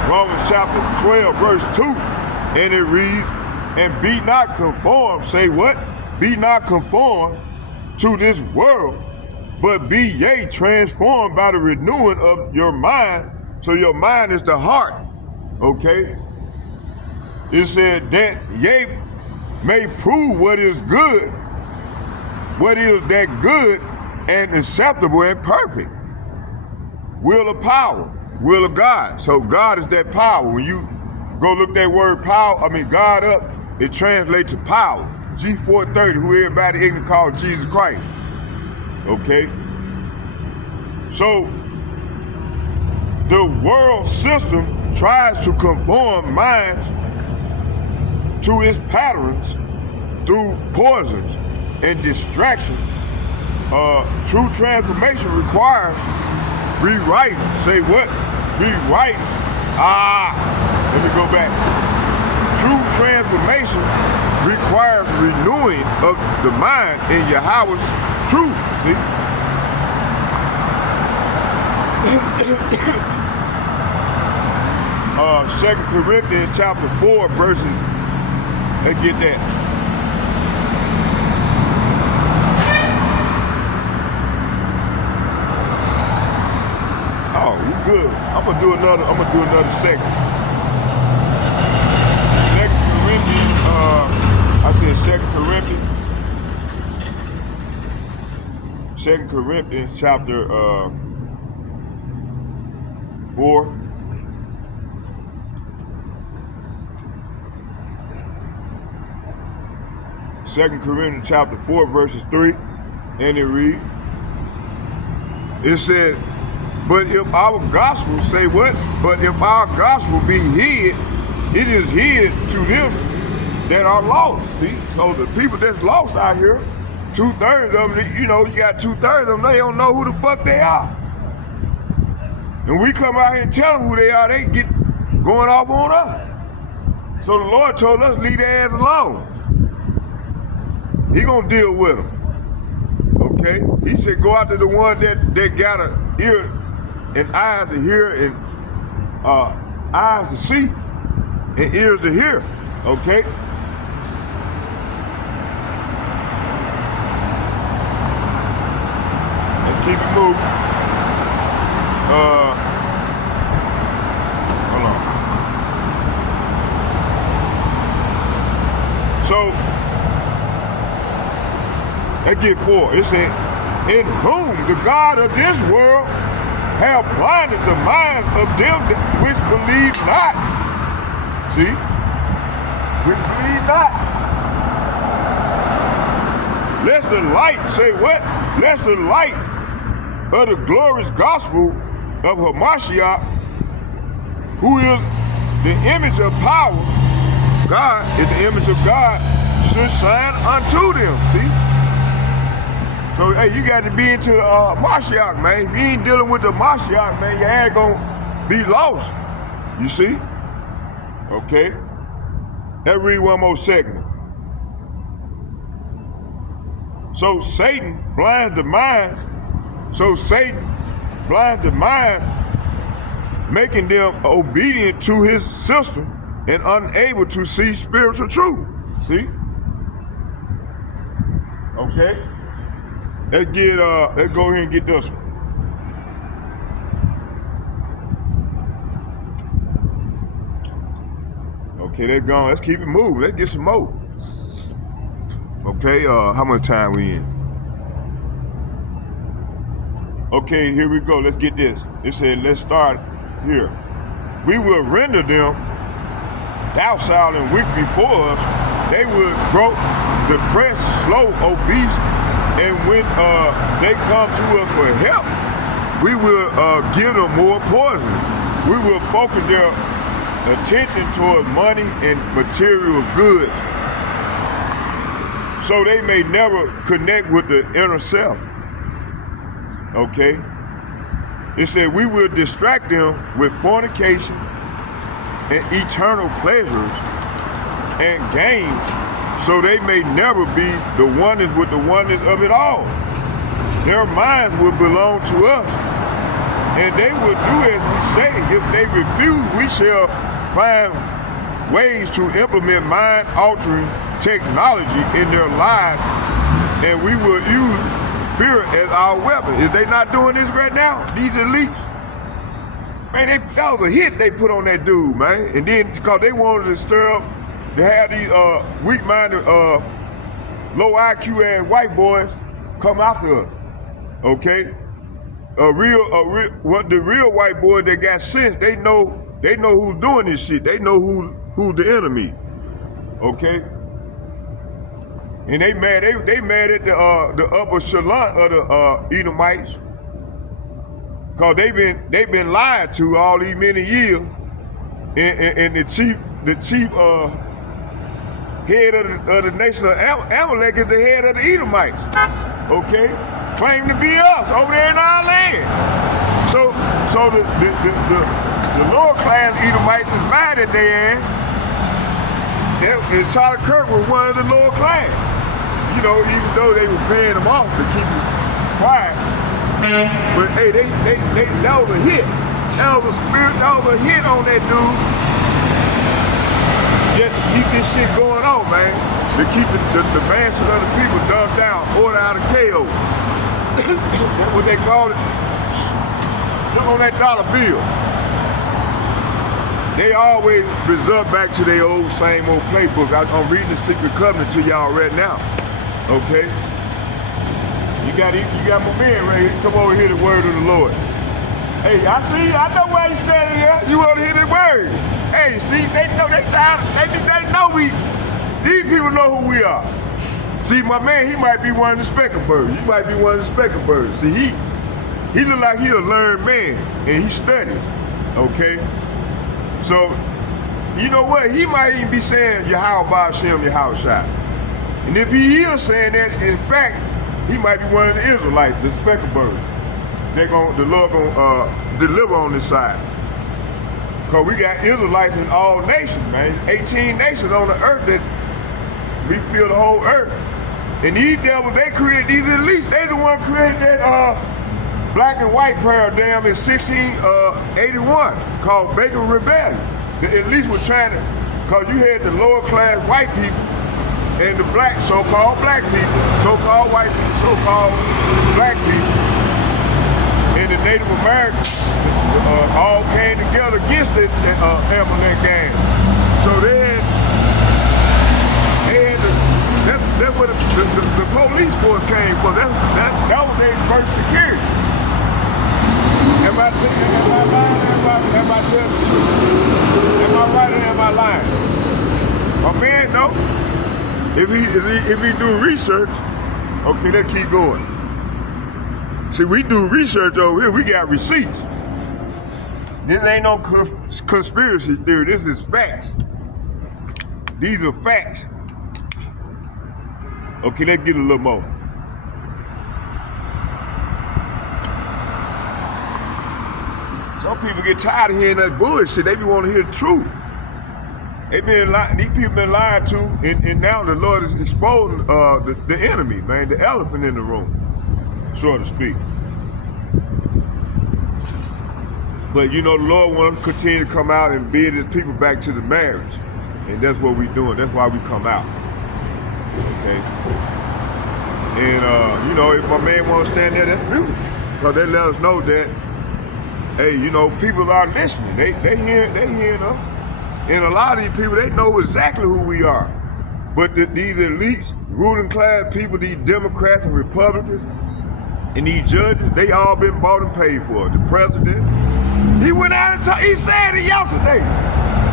Romans chapter 12, verse 2, and it reads, and be not conformed, say what? Be not conformed to this world, but be ye transformed by the renewing of your mind. So your mind is the heart, okay? It said that ye may prove what is good, what is that good and acceptable and perfect. Will of power, will of God. So God is that power. When you go look that word God up, it translates to power. G430, who everybody ignorant called Jesus Christ. Okay? So the world system tries to conform minds to its patterns through poisons and distraction. True transformation requires rewriting. Say what? Rewriting. Let me go back. True transformation requires renewing of the mind in Yahweh's truth. See? 2 Corinthians chapter 4 verses. Let's get that. Oh, we good. I'm gonna do another segment. 2 Corinthians, I said 2 Corinthians chapter 4. Second Corinthians chapter 4 verses 3, and it reads, it said, but if our gospel, say what? But if our gospel be hid, it is hid to them that are lost. See, so the people that's lost out here, 2/3 of them, you got 2/3 of them, they don't know who the fuck they are. And we come out here and tell them who they are, they get going off on us. So the Lord told us, leave their ass alone. He gonna deal with them, okay? He said, go out to the one that got an ear and eyes to hear and eyes to see and ears to hear, okay? Let's keep it moving. Hold on. So, let's get 4. It said, in whom the God of this world have blinded the mind of them which believe not. See? Which believe not. Lest the light, say what? Lest the light of the glorious gospel of Hamashiach, who is the image of power, God is the image of God, should shine unto them. See? So, hey, you got to be into Mashiach, man. If you ain't dealing with the Mashiach, man, your ass gonna be lost. You see? Okay? Let's read one more segment. So Satan blinds the mind. Making them obedient to his system and unable to see spiritual truth. See? Okay? Let's go ahead and get this one. Okay, they're gone. Let's keep it moving. Let's get some more. Okay, how much time we in? Okay, here we go. Let's get this. It said, let's start here. We will render them docile and weak before us. They will grow depressed, slow, obese, and when they come to us for help, we will give them more poison. We will focus their attention towards money and material goods, so they may never connect with the inner self. Okay? It said we will distract them with fornication and eternal pleasures and games, so they may never be the oneness with the oneness of it all. Their minds will belong to us, And they will do as we say. If they refuse, we shall find ways to implement mind-altering technology in their lives, and we will use fear as our weapon. Is they not doing this right now? These elites? Man, that was a hit they put on that dude, man. And then, because they wanted to stir up, to have these weak-minded, low IQ ass white boys come after us, okay? The real white boys that got sense, they know who's doing this shit. They know who's the enemy, okay? And they mad at the upper echelon of the Edomites, cause they've been lied to all these many years, and the chief head of the nation of Amalek is the head of the Edomites, okay? Claim to be us over there in our land. So the lower class Edomites is mad at their ass. And Charlie Kirk was one of the lower class. You know, even though they were paying them off to keep it quiet. But hey, that was a hit. That was a spirit, that was a hit on that dude. Just to keep this shit going on, man. To keep the masses of the people dumbed down, order out of chaos. That's what they call it. Look on that dollar bill. They always resort back to their same old playbook. I'm reading the Secret Covenant to y'all right now. Okay? You got my man right here. Come over here, the word of the Lord. Hey, I see you. I know why you standing here. You want to hear the word. Hey, see, they know they know these people know who we are. See, my man, he might be one of the speckled birds. He might be one of the speckled birds. See, he look like he a learned man, and he studies, okay? So, you know what? He might even be saying Yahweh Ba'ashem Yahushua. And if he is saying that, in fact, he might be one of the Israelites, the speckled birds. The Lord gonna deliver on this side. Cause we got Israelites in all nations, man. 18 nations on the earth that we fill the whole earth. And these devils, they created these elites. They the one created that black and white paradigm in 1681 called Bacon Rebellion. The elites were trying to, cause you had the lower class white people and the so-called black people, so-called white people, so-called black people, and the Native Americans all came together against the Amalek gang. So that's where the police force came from. That was their first security. Am I right or am I lying? My man, no. If he do research, okay, let's keep going. See, we do research over here. We got receipts. This ain't no conspiracy theory. This is facts. These are facts. Okay, let's get a little more. Some people get tired of hearing that bullshit. They be wanting to hear the truth. These people been lied to, and now the Lord is exposing the enemy, man, the elephant in the room, so to speak. But you know, the Lord wants to continue to come out and bid his people back to the marriage. And that's what we're doing. That's why we come out. Okay? And, you know, if my man wants to stand there, that's beautiful. Because they let us know that, hey, you know, people are listening. They hearing us. And a lot of these people, they know exactly who we are. But these elites, ruling class people, these Democrats and Republicans, and these judges, they all been bought and paid for. The president, he went out and he said it yesterday.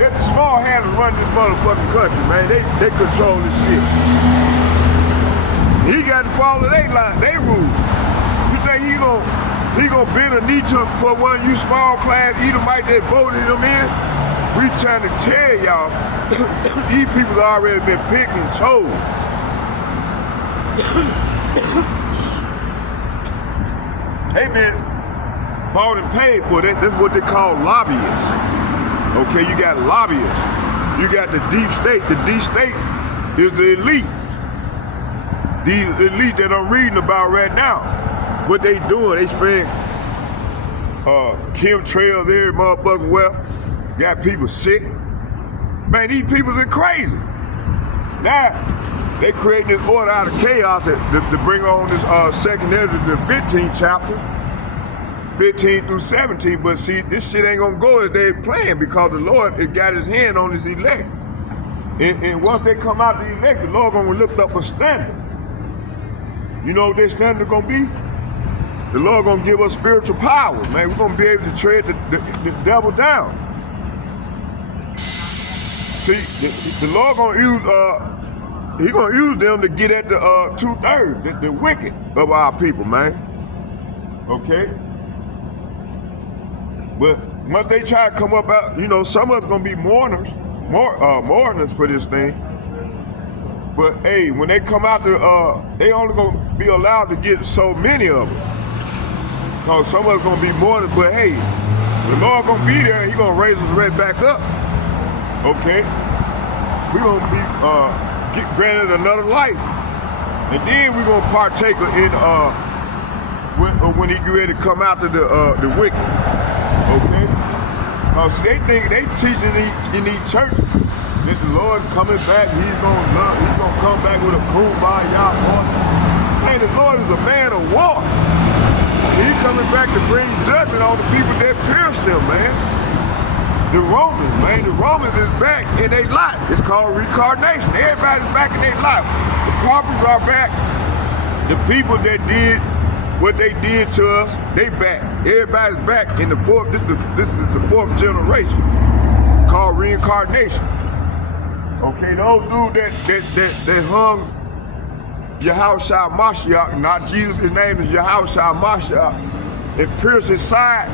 That the small hands run this motherfucking country, man. They control this shit. He got to follow their line, they rules. You think he gonna bend a knee to for one of you small class Edomite that voted him in? We trying to tell y'all, these people already been picked and chose. They been bought and paid for. That's what they call lobbyists. Okay, you got lobbyists. You got the deep state. The deep state is the elite. The elite that I'm reading about right now. What they doing, they spend chemtrails every motherfucking well. Got people sick. Man, these people's are crazy. Now, they creating this order out of chaos to bring on this second Ezra, the 15th chapter, 15 through 17. But see, this shit ain't gonna go as they planned because the Lord has got his hand on his elect. And once they come out the elect, the Lord gonna lift up a standard. You know what their standard gonna be? The Lord gonna give us spiritual power, man. We're gonna be able to tread the devil down. See, the Lord gonna use he gonna use them to get at the 2/3, the wicked of our people, man. Okay? But once they try to come up out, you know, some of us gonna be mourners for this thing. But hey, when they come out to, they only gonna be allowed to get so many of them. Cause some of us gonna be mourning, but hey, the Lord gonna be there, he gonna raise us right back up. Okay? We gonna be get granted another life. And then we gonna partake in when he get ready to come out to the wicked. Okay? They think they teaching in these churches that the Lord's coming back, he's gonna come back with a kumbaya party. Man, the Lord is a man of war. He's coming back to bring judgment on the people that pierced him, man. The Romans, man, the Romans is back in their life. It's called reincarnation. Everybody's back in their life. The prophets are back. The people that did what they did to us, they back. Everybody's back in the fourth. This is the fourth generation, called reincarnation. Okay, those dudes that hung Yahushua Mashiach, not Jesus, his name is Yahushua Mashiach, and pierced his side.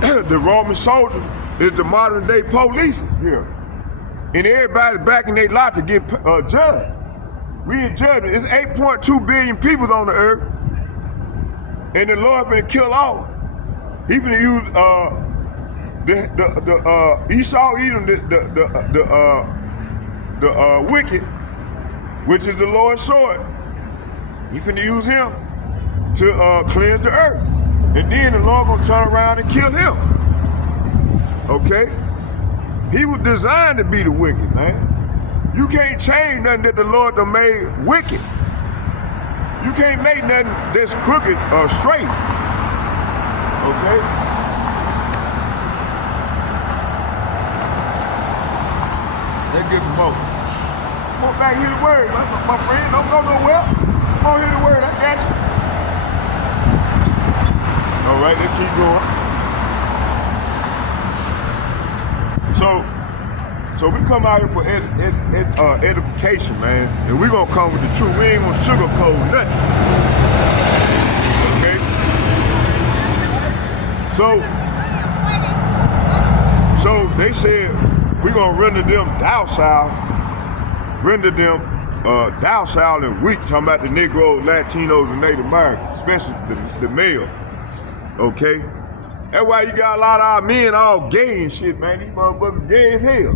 The Roman soldier is the modern day police here. And everybody's back in their life to get judged. We in judgment. It's 8.2 billion people on the earth. And the Lord finna kill all. He finna use Esau Edom, the wicked, which is the Lord's sword. He finna use him to cleanse the earth. And then the Lord gonna turn around and kill him. Okay? He was designed to be the wicked, man. You can't change nothing that the Lord done made wicked. You can't make nothing that's crooked or straight. Okay? Let's get some more. Come on back, hear the word, my friend. Don't go nowhere. Come on, hear the word. I got you. All right, let's keep going. So we come out here for edification, man, and we gonna come with the truth. We ain't gonna sugarcoat nothing. Okay? So they said we gonna render them docile and weak. Talking about the Negroes, Latinos, and Native Americans, especially the male. Okay? That's why you got a lot of our men all gay and shit, man. These motherfuckers gay as hell.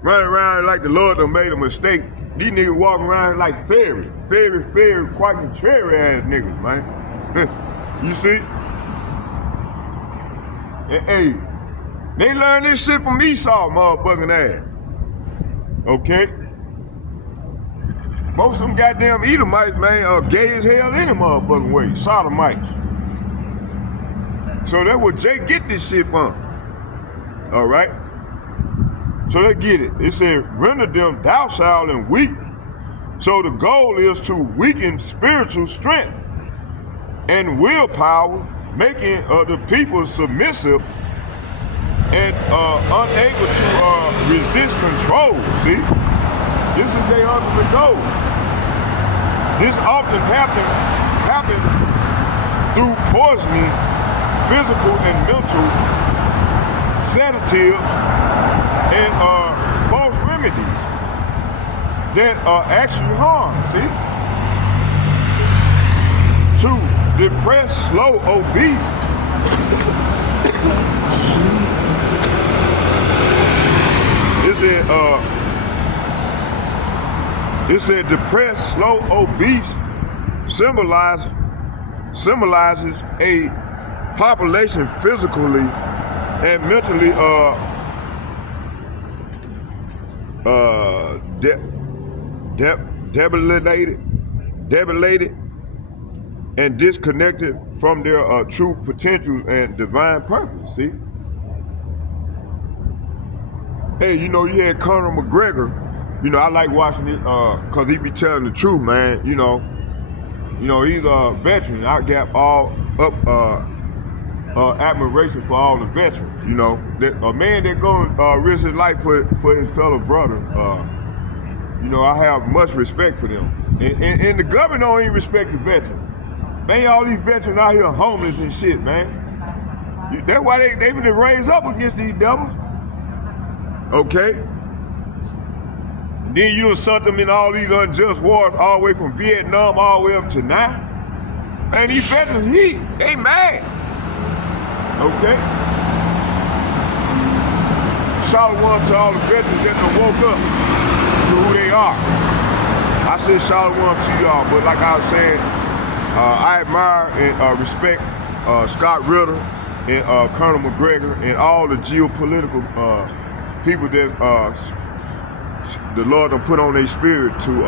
Running around like the Lord done made a mistake. These niggas walking around like fairy, quite contrary ass niggas, man. You see? And, hey, they learned this shit from Esau, motherfucking ass. Okay? Most of them goddamn Edomites, man, are gay as hell any motherfucking way. Sodomites. So that's where Jake get this shit from. All right? So let's get it. It said, render them docile and weak. So the goal is to weaken spiritual strength and willpower, making the people submissive and unable to resist control. See? This is their ultimate goal. This often happens through poisoning physical and mental sedatives and false remedies that actually harm, see? 2, depressed, slow, obese. It said depressed, slow, obese symbolizes a population physically and mentally debilitated and disconnected from their true potentials and divine purpose. See? Hey, you know, you had Conor McGregor. You know, I like watching it because he be telling the truth, man. You know, he's a veteran. I got all up admiration for all the veterans. You know, that a man that gonna risk his life for his fellow brother. You know, I have much respect for them. And the government don't even respect the veterans. Man, all these veterans out here homeless and shit, man. That's why they been raised up against these devils. Okay? And then you done sent them in all these unjust wars all the way from Vietnam all the way up to now. Man, these veterans, they mad. Okay? Shalom to all the veterans that done woke up to who they are. I said shalom to y'all, but like I was saying, I admire and respect Scott Ritter and Colonel McGregor and all the geopolitical people that the Lord done put on their spirit to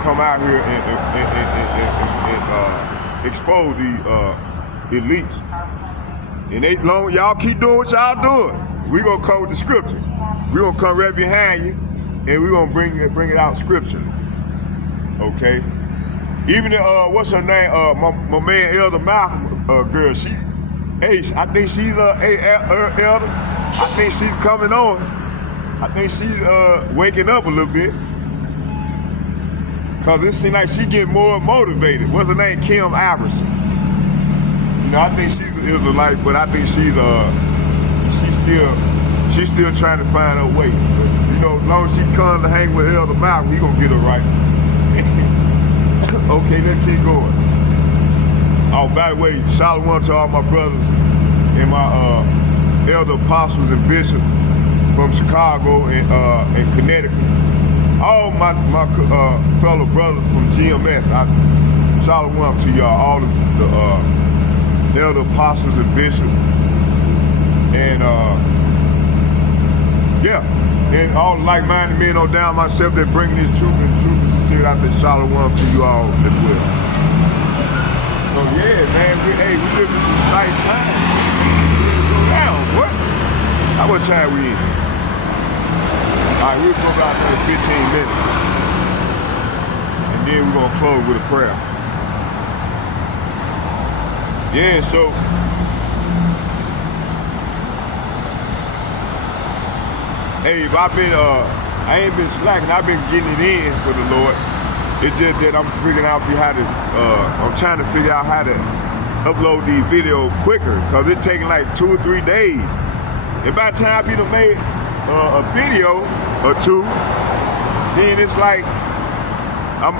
come out here and expose the elites. And y'all keep doing what y'all doing. We gonna come with the scriptures. We gonna come right behind you, and we gonna bring it out scripturally. Okay. Even what's her name? My man Elder Malcolm girl. I think she's elder. I think she's coming on. I think she's waking up a little bit. Cause it seems like she getting more motivated. What's her name? Kim Iverson. You know, I think she's an Israelite, but I think she's still trying to find her way. But, you know, as long as she comes to hang with Elder Malcolm, he gonna get her right. Okay, let's keep going. Oh, by the way, shalom to all my brothers and my elder apostles and bishops from Chicago and Connecticut. All my fellow brothers from GMS. Shalom to y'all, all of the elder apostles and bishops. And yeah, and all the like-minded men on down myself that bring this truth and truth is sincere. I said shalom to you all as well. So yeah, man, we live in some tight times. Go down, what? How much time we in? All right, we'll go about another 15 minutes. And then we're gonna close with a prayer. Yeah, so hey, if I ain't been slacking. I've been getting it in for the Lord. It's just that I'm figuring out I'm trying to figure out how to upload these videos quicker, cause it's taking like 2 or 3 days. And by the time I be done made a video or two, then it's like and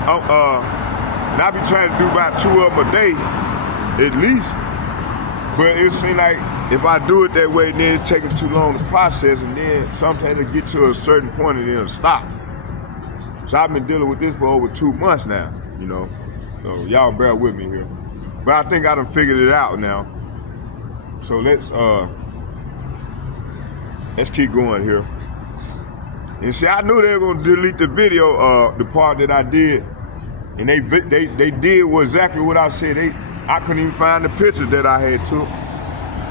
I be trying to do about 2 of them a day at least. But it seems like if I do it that way, then it's taking too long to process, and then sometimes it get to a certain point and then it'll stop. So I've been dealing with this for over 2 months now, you know. So y'all bear with me here. But I think I done figured it out now. So let's keep going here. And see, I knew they were gonna delete the video, the part that I did, and they did exactly what I said. I couldn't even find the pictures that I had took.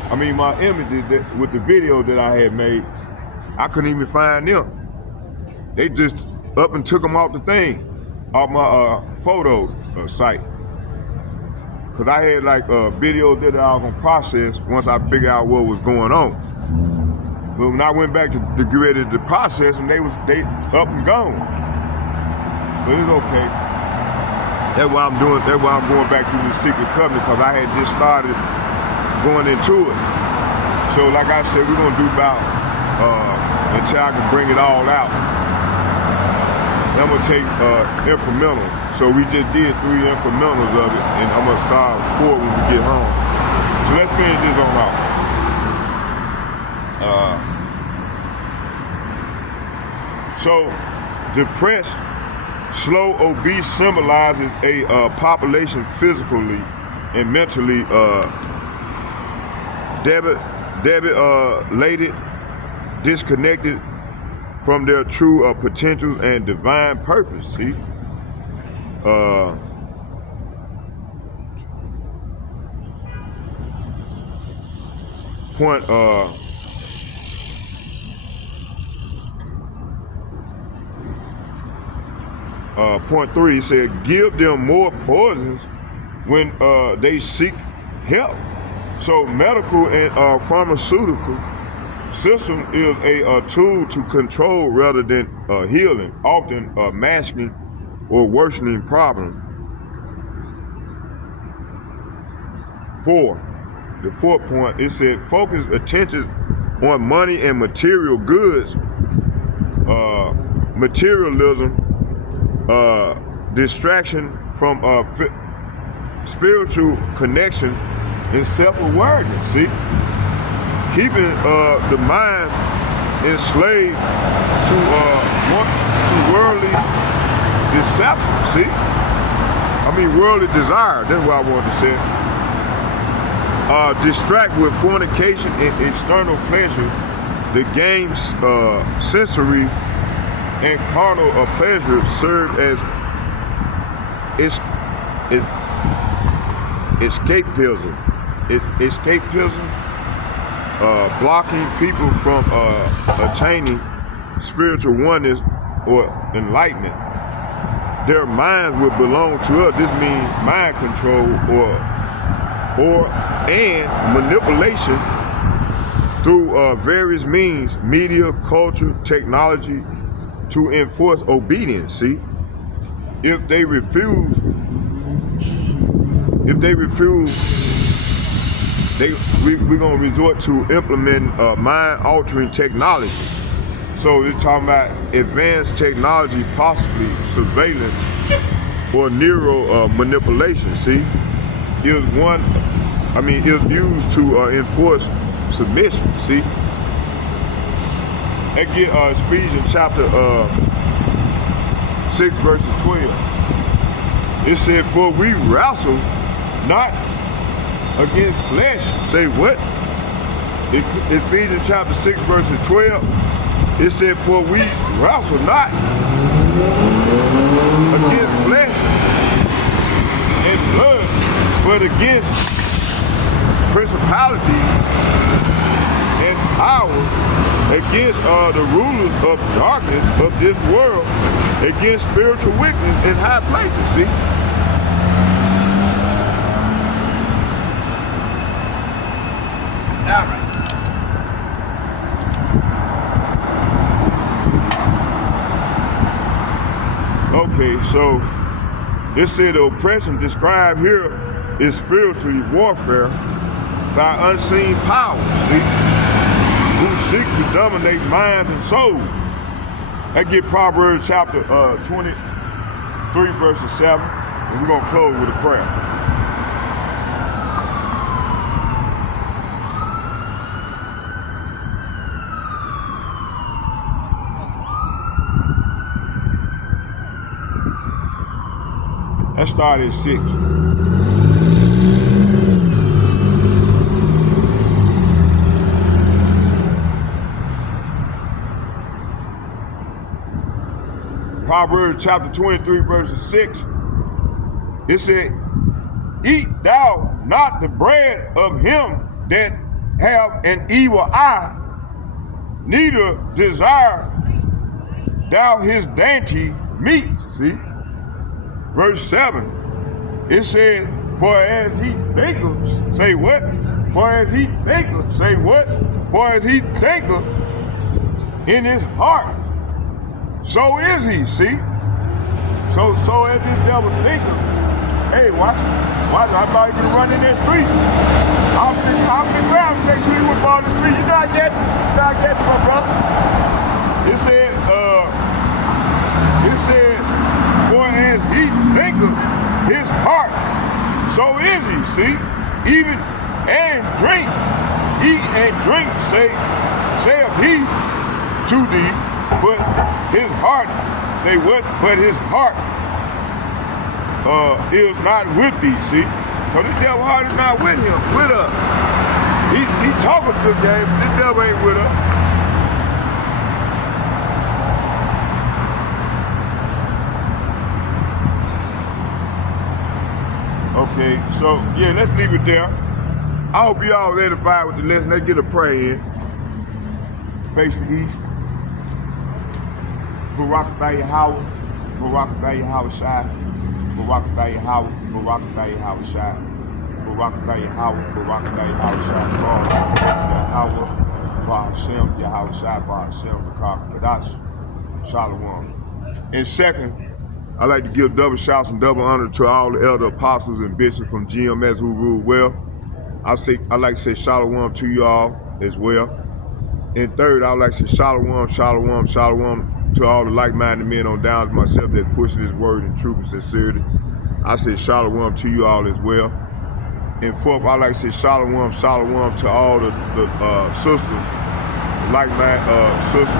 I mean, my images with the video that I had made, I couldn't even find them. They just up and took them off the thing, off my photo site. Cause I had like videos that I was gonna process once I figured out what was going on. But when I went back to get ready to process them, they up and gone. But it's okay. That's why I'm going back through the secret covenant, because I had just started going into it. So like I said, we're gonna do about until I can bring it all out. And I'm gonna take incremental. So we just did 3 incrementals of it, and I'm gonna start 4 when we get home. So let's finish this on out. So depressed, slow, obese symbolizes a population physically and mentally lated, disconnected from their true potential and divine purpose. See, point point 3 said, give them more poisons when they seek help. So medical and pharmaceutical system is a tool to control rather than healing, often masking or worsening problems. 4, the 4th point, it said focus attention on money and material goods, materialism, distraction from spiritual connection and self-awareness. See, keeping the mind enslaved to worldly deception. See, worldly desire. That's what I wanted to say. Distract with fornication and external pleasure, the game's sensory and carnal pleasure serve as escapism. Blocking people from attaining spiritual oneness or enlightenment. Their minds will belong to us. This means mind control and manipulation through various means, media, culture, technology, to enforce obedience. See, if they refuse, we're gonna resort to implement mind-altering technology. So they're talking about advanced technology, possibly surveillance or neuro manipulation. See, is used to enforce submission. See. That get Ephesians chapter 6 verses 12. It said, for we wrestle not against flesh. Say what? Ephesians chapter 6 verses 12. It said, for we wrestle not against flesh and blood, but against principalities and powers, against the rulers of darkness of this world, against spiritual wickedness in high places. See? All right. Okay, so this said the oppression described here is spiritually warfare by unseen powers. See? Who seek to dominate minds and souls. I get Proverbs chapter 23 verses 7, and we're going to close with a prayer. Let's start at 6. Proverbs chapter 23 verses 6, it said, eat thou not the bread of him that have an evil eye, neither desire thou his dainty meats. See? Verse 7, it said, for as he thinketh, say what? For as he thinketh, say what? For as he thinketh in his heart, so is he. See? So as this devil thinketh, hey, watch, I'm not even running that street. I'm the ground to make sure he wouldn't fall in the street. You're not guessing, my brother. It said, for as he thinketh his heart, so is he. See? Even and drink, eat and drink, saith he to thee, but his heart, say what? But his heart is not with thee. See? So the devil's heart is not with him, with us. He He talking good game, but this devil ain't with us. Okay, so yeah, let's leave it there. I hope you all edified with the lesson. Let's get a prayer in. Face the east. Barakatah Yahweh. Barakatah Yahweh Shai. Barakatah Yahweh. Barakatah Yahweh Shai. Barakatah Yahweh. Barakatah Yahweh Shai. Yahweh. Bahashem. Yahweh Shai. Bahashem. Bakar Kadash. Shalom. And second, I'd like to give double shouts and double honor to all the elder apostles and bishops from GMS who rule well. I'd like to say shalom to you all as well. And third, I'd like to say shalom, shalom, shalom to all the like-minded men on down to myself that pushing this word in truth and sincerity. I say shalom to you all as well. And fourth, I'd like to say shalom, shalom to all the sisters, like-minded sisters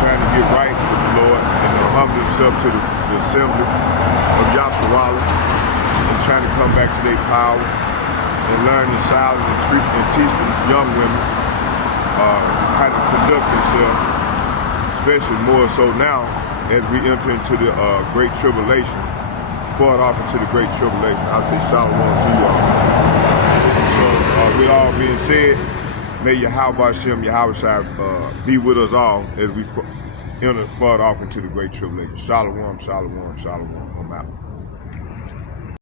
trying to get right with the Lord and humble themselves to the assembly of Yahshua and trying to come back to their power and learn the styles and teach the young women how to conduct themselves, especially more so now as we enter into the great tribulation, poured off into the great tribulation. I say shalom to you all. So with all being said, may Yahweh Hashem, Yahweh Shai be with us all as we enter further off into the great tribulation. Shalom, shalom, shalom. I'm out.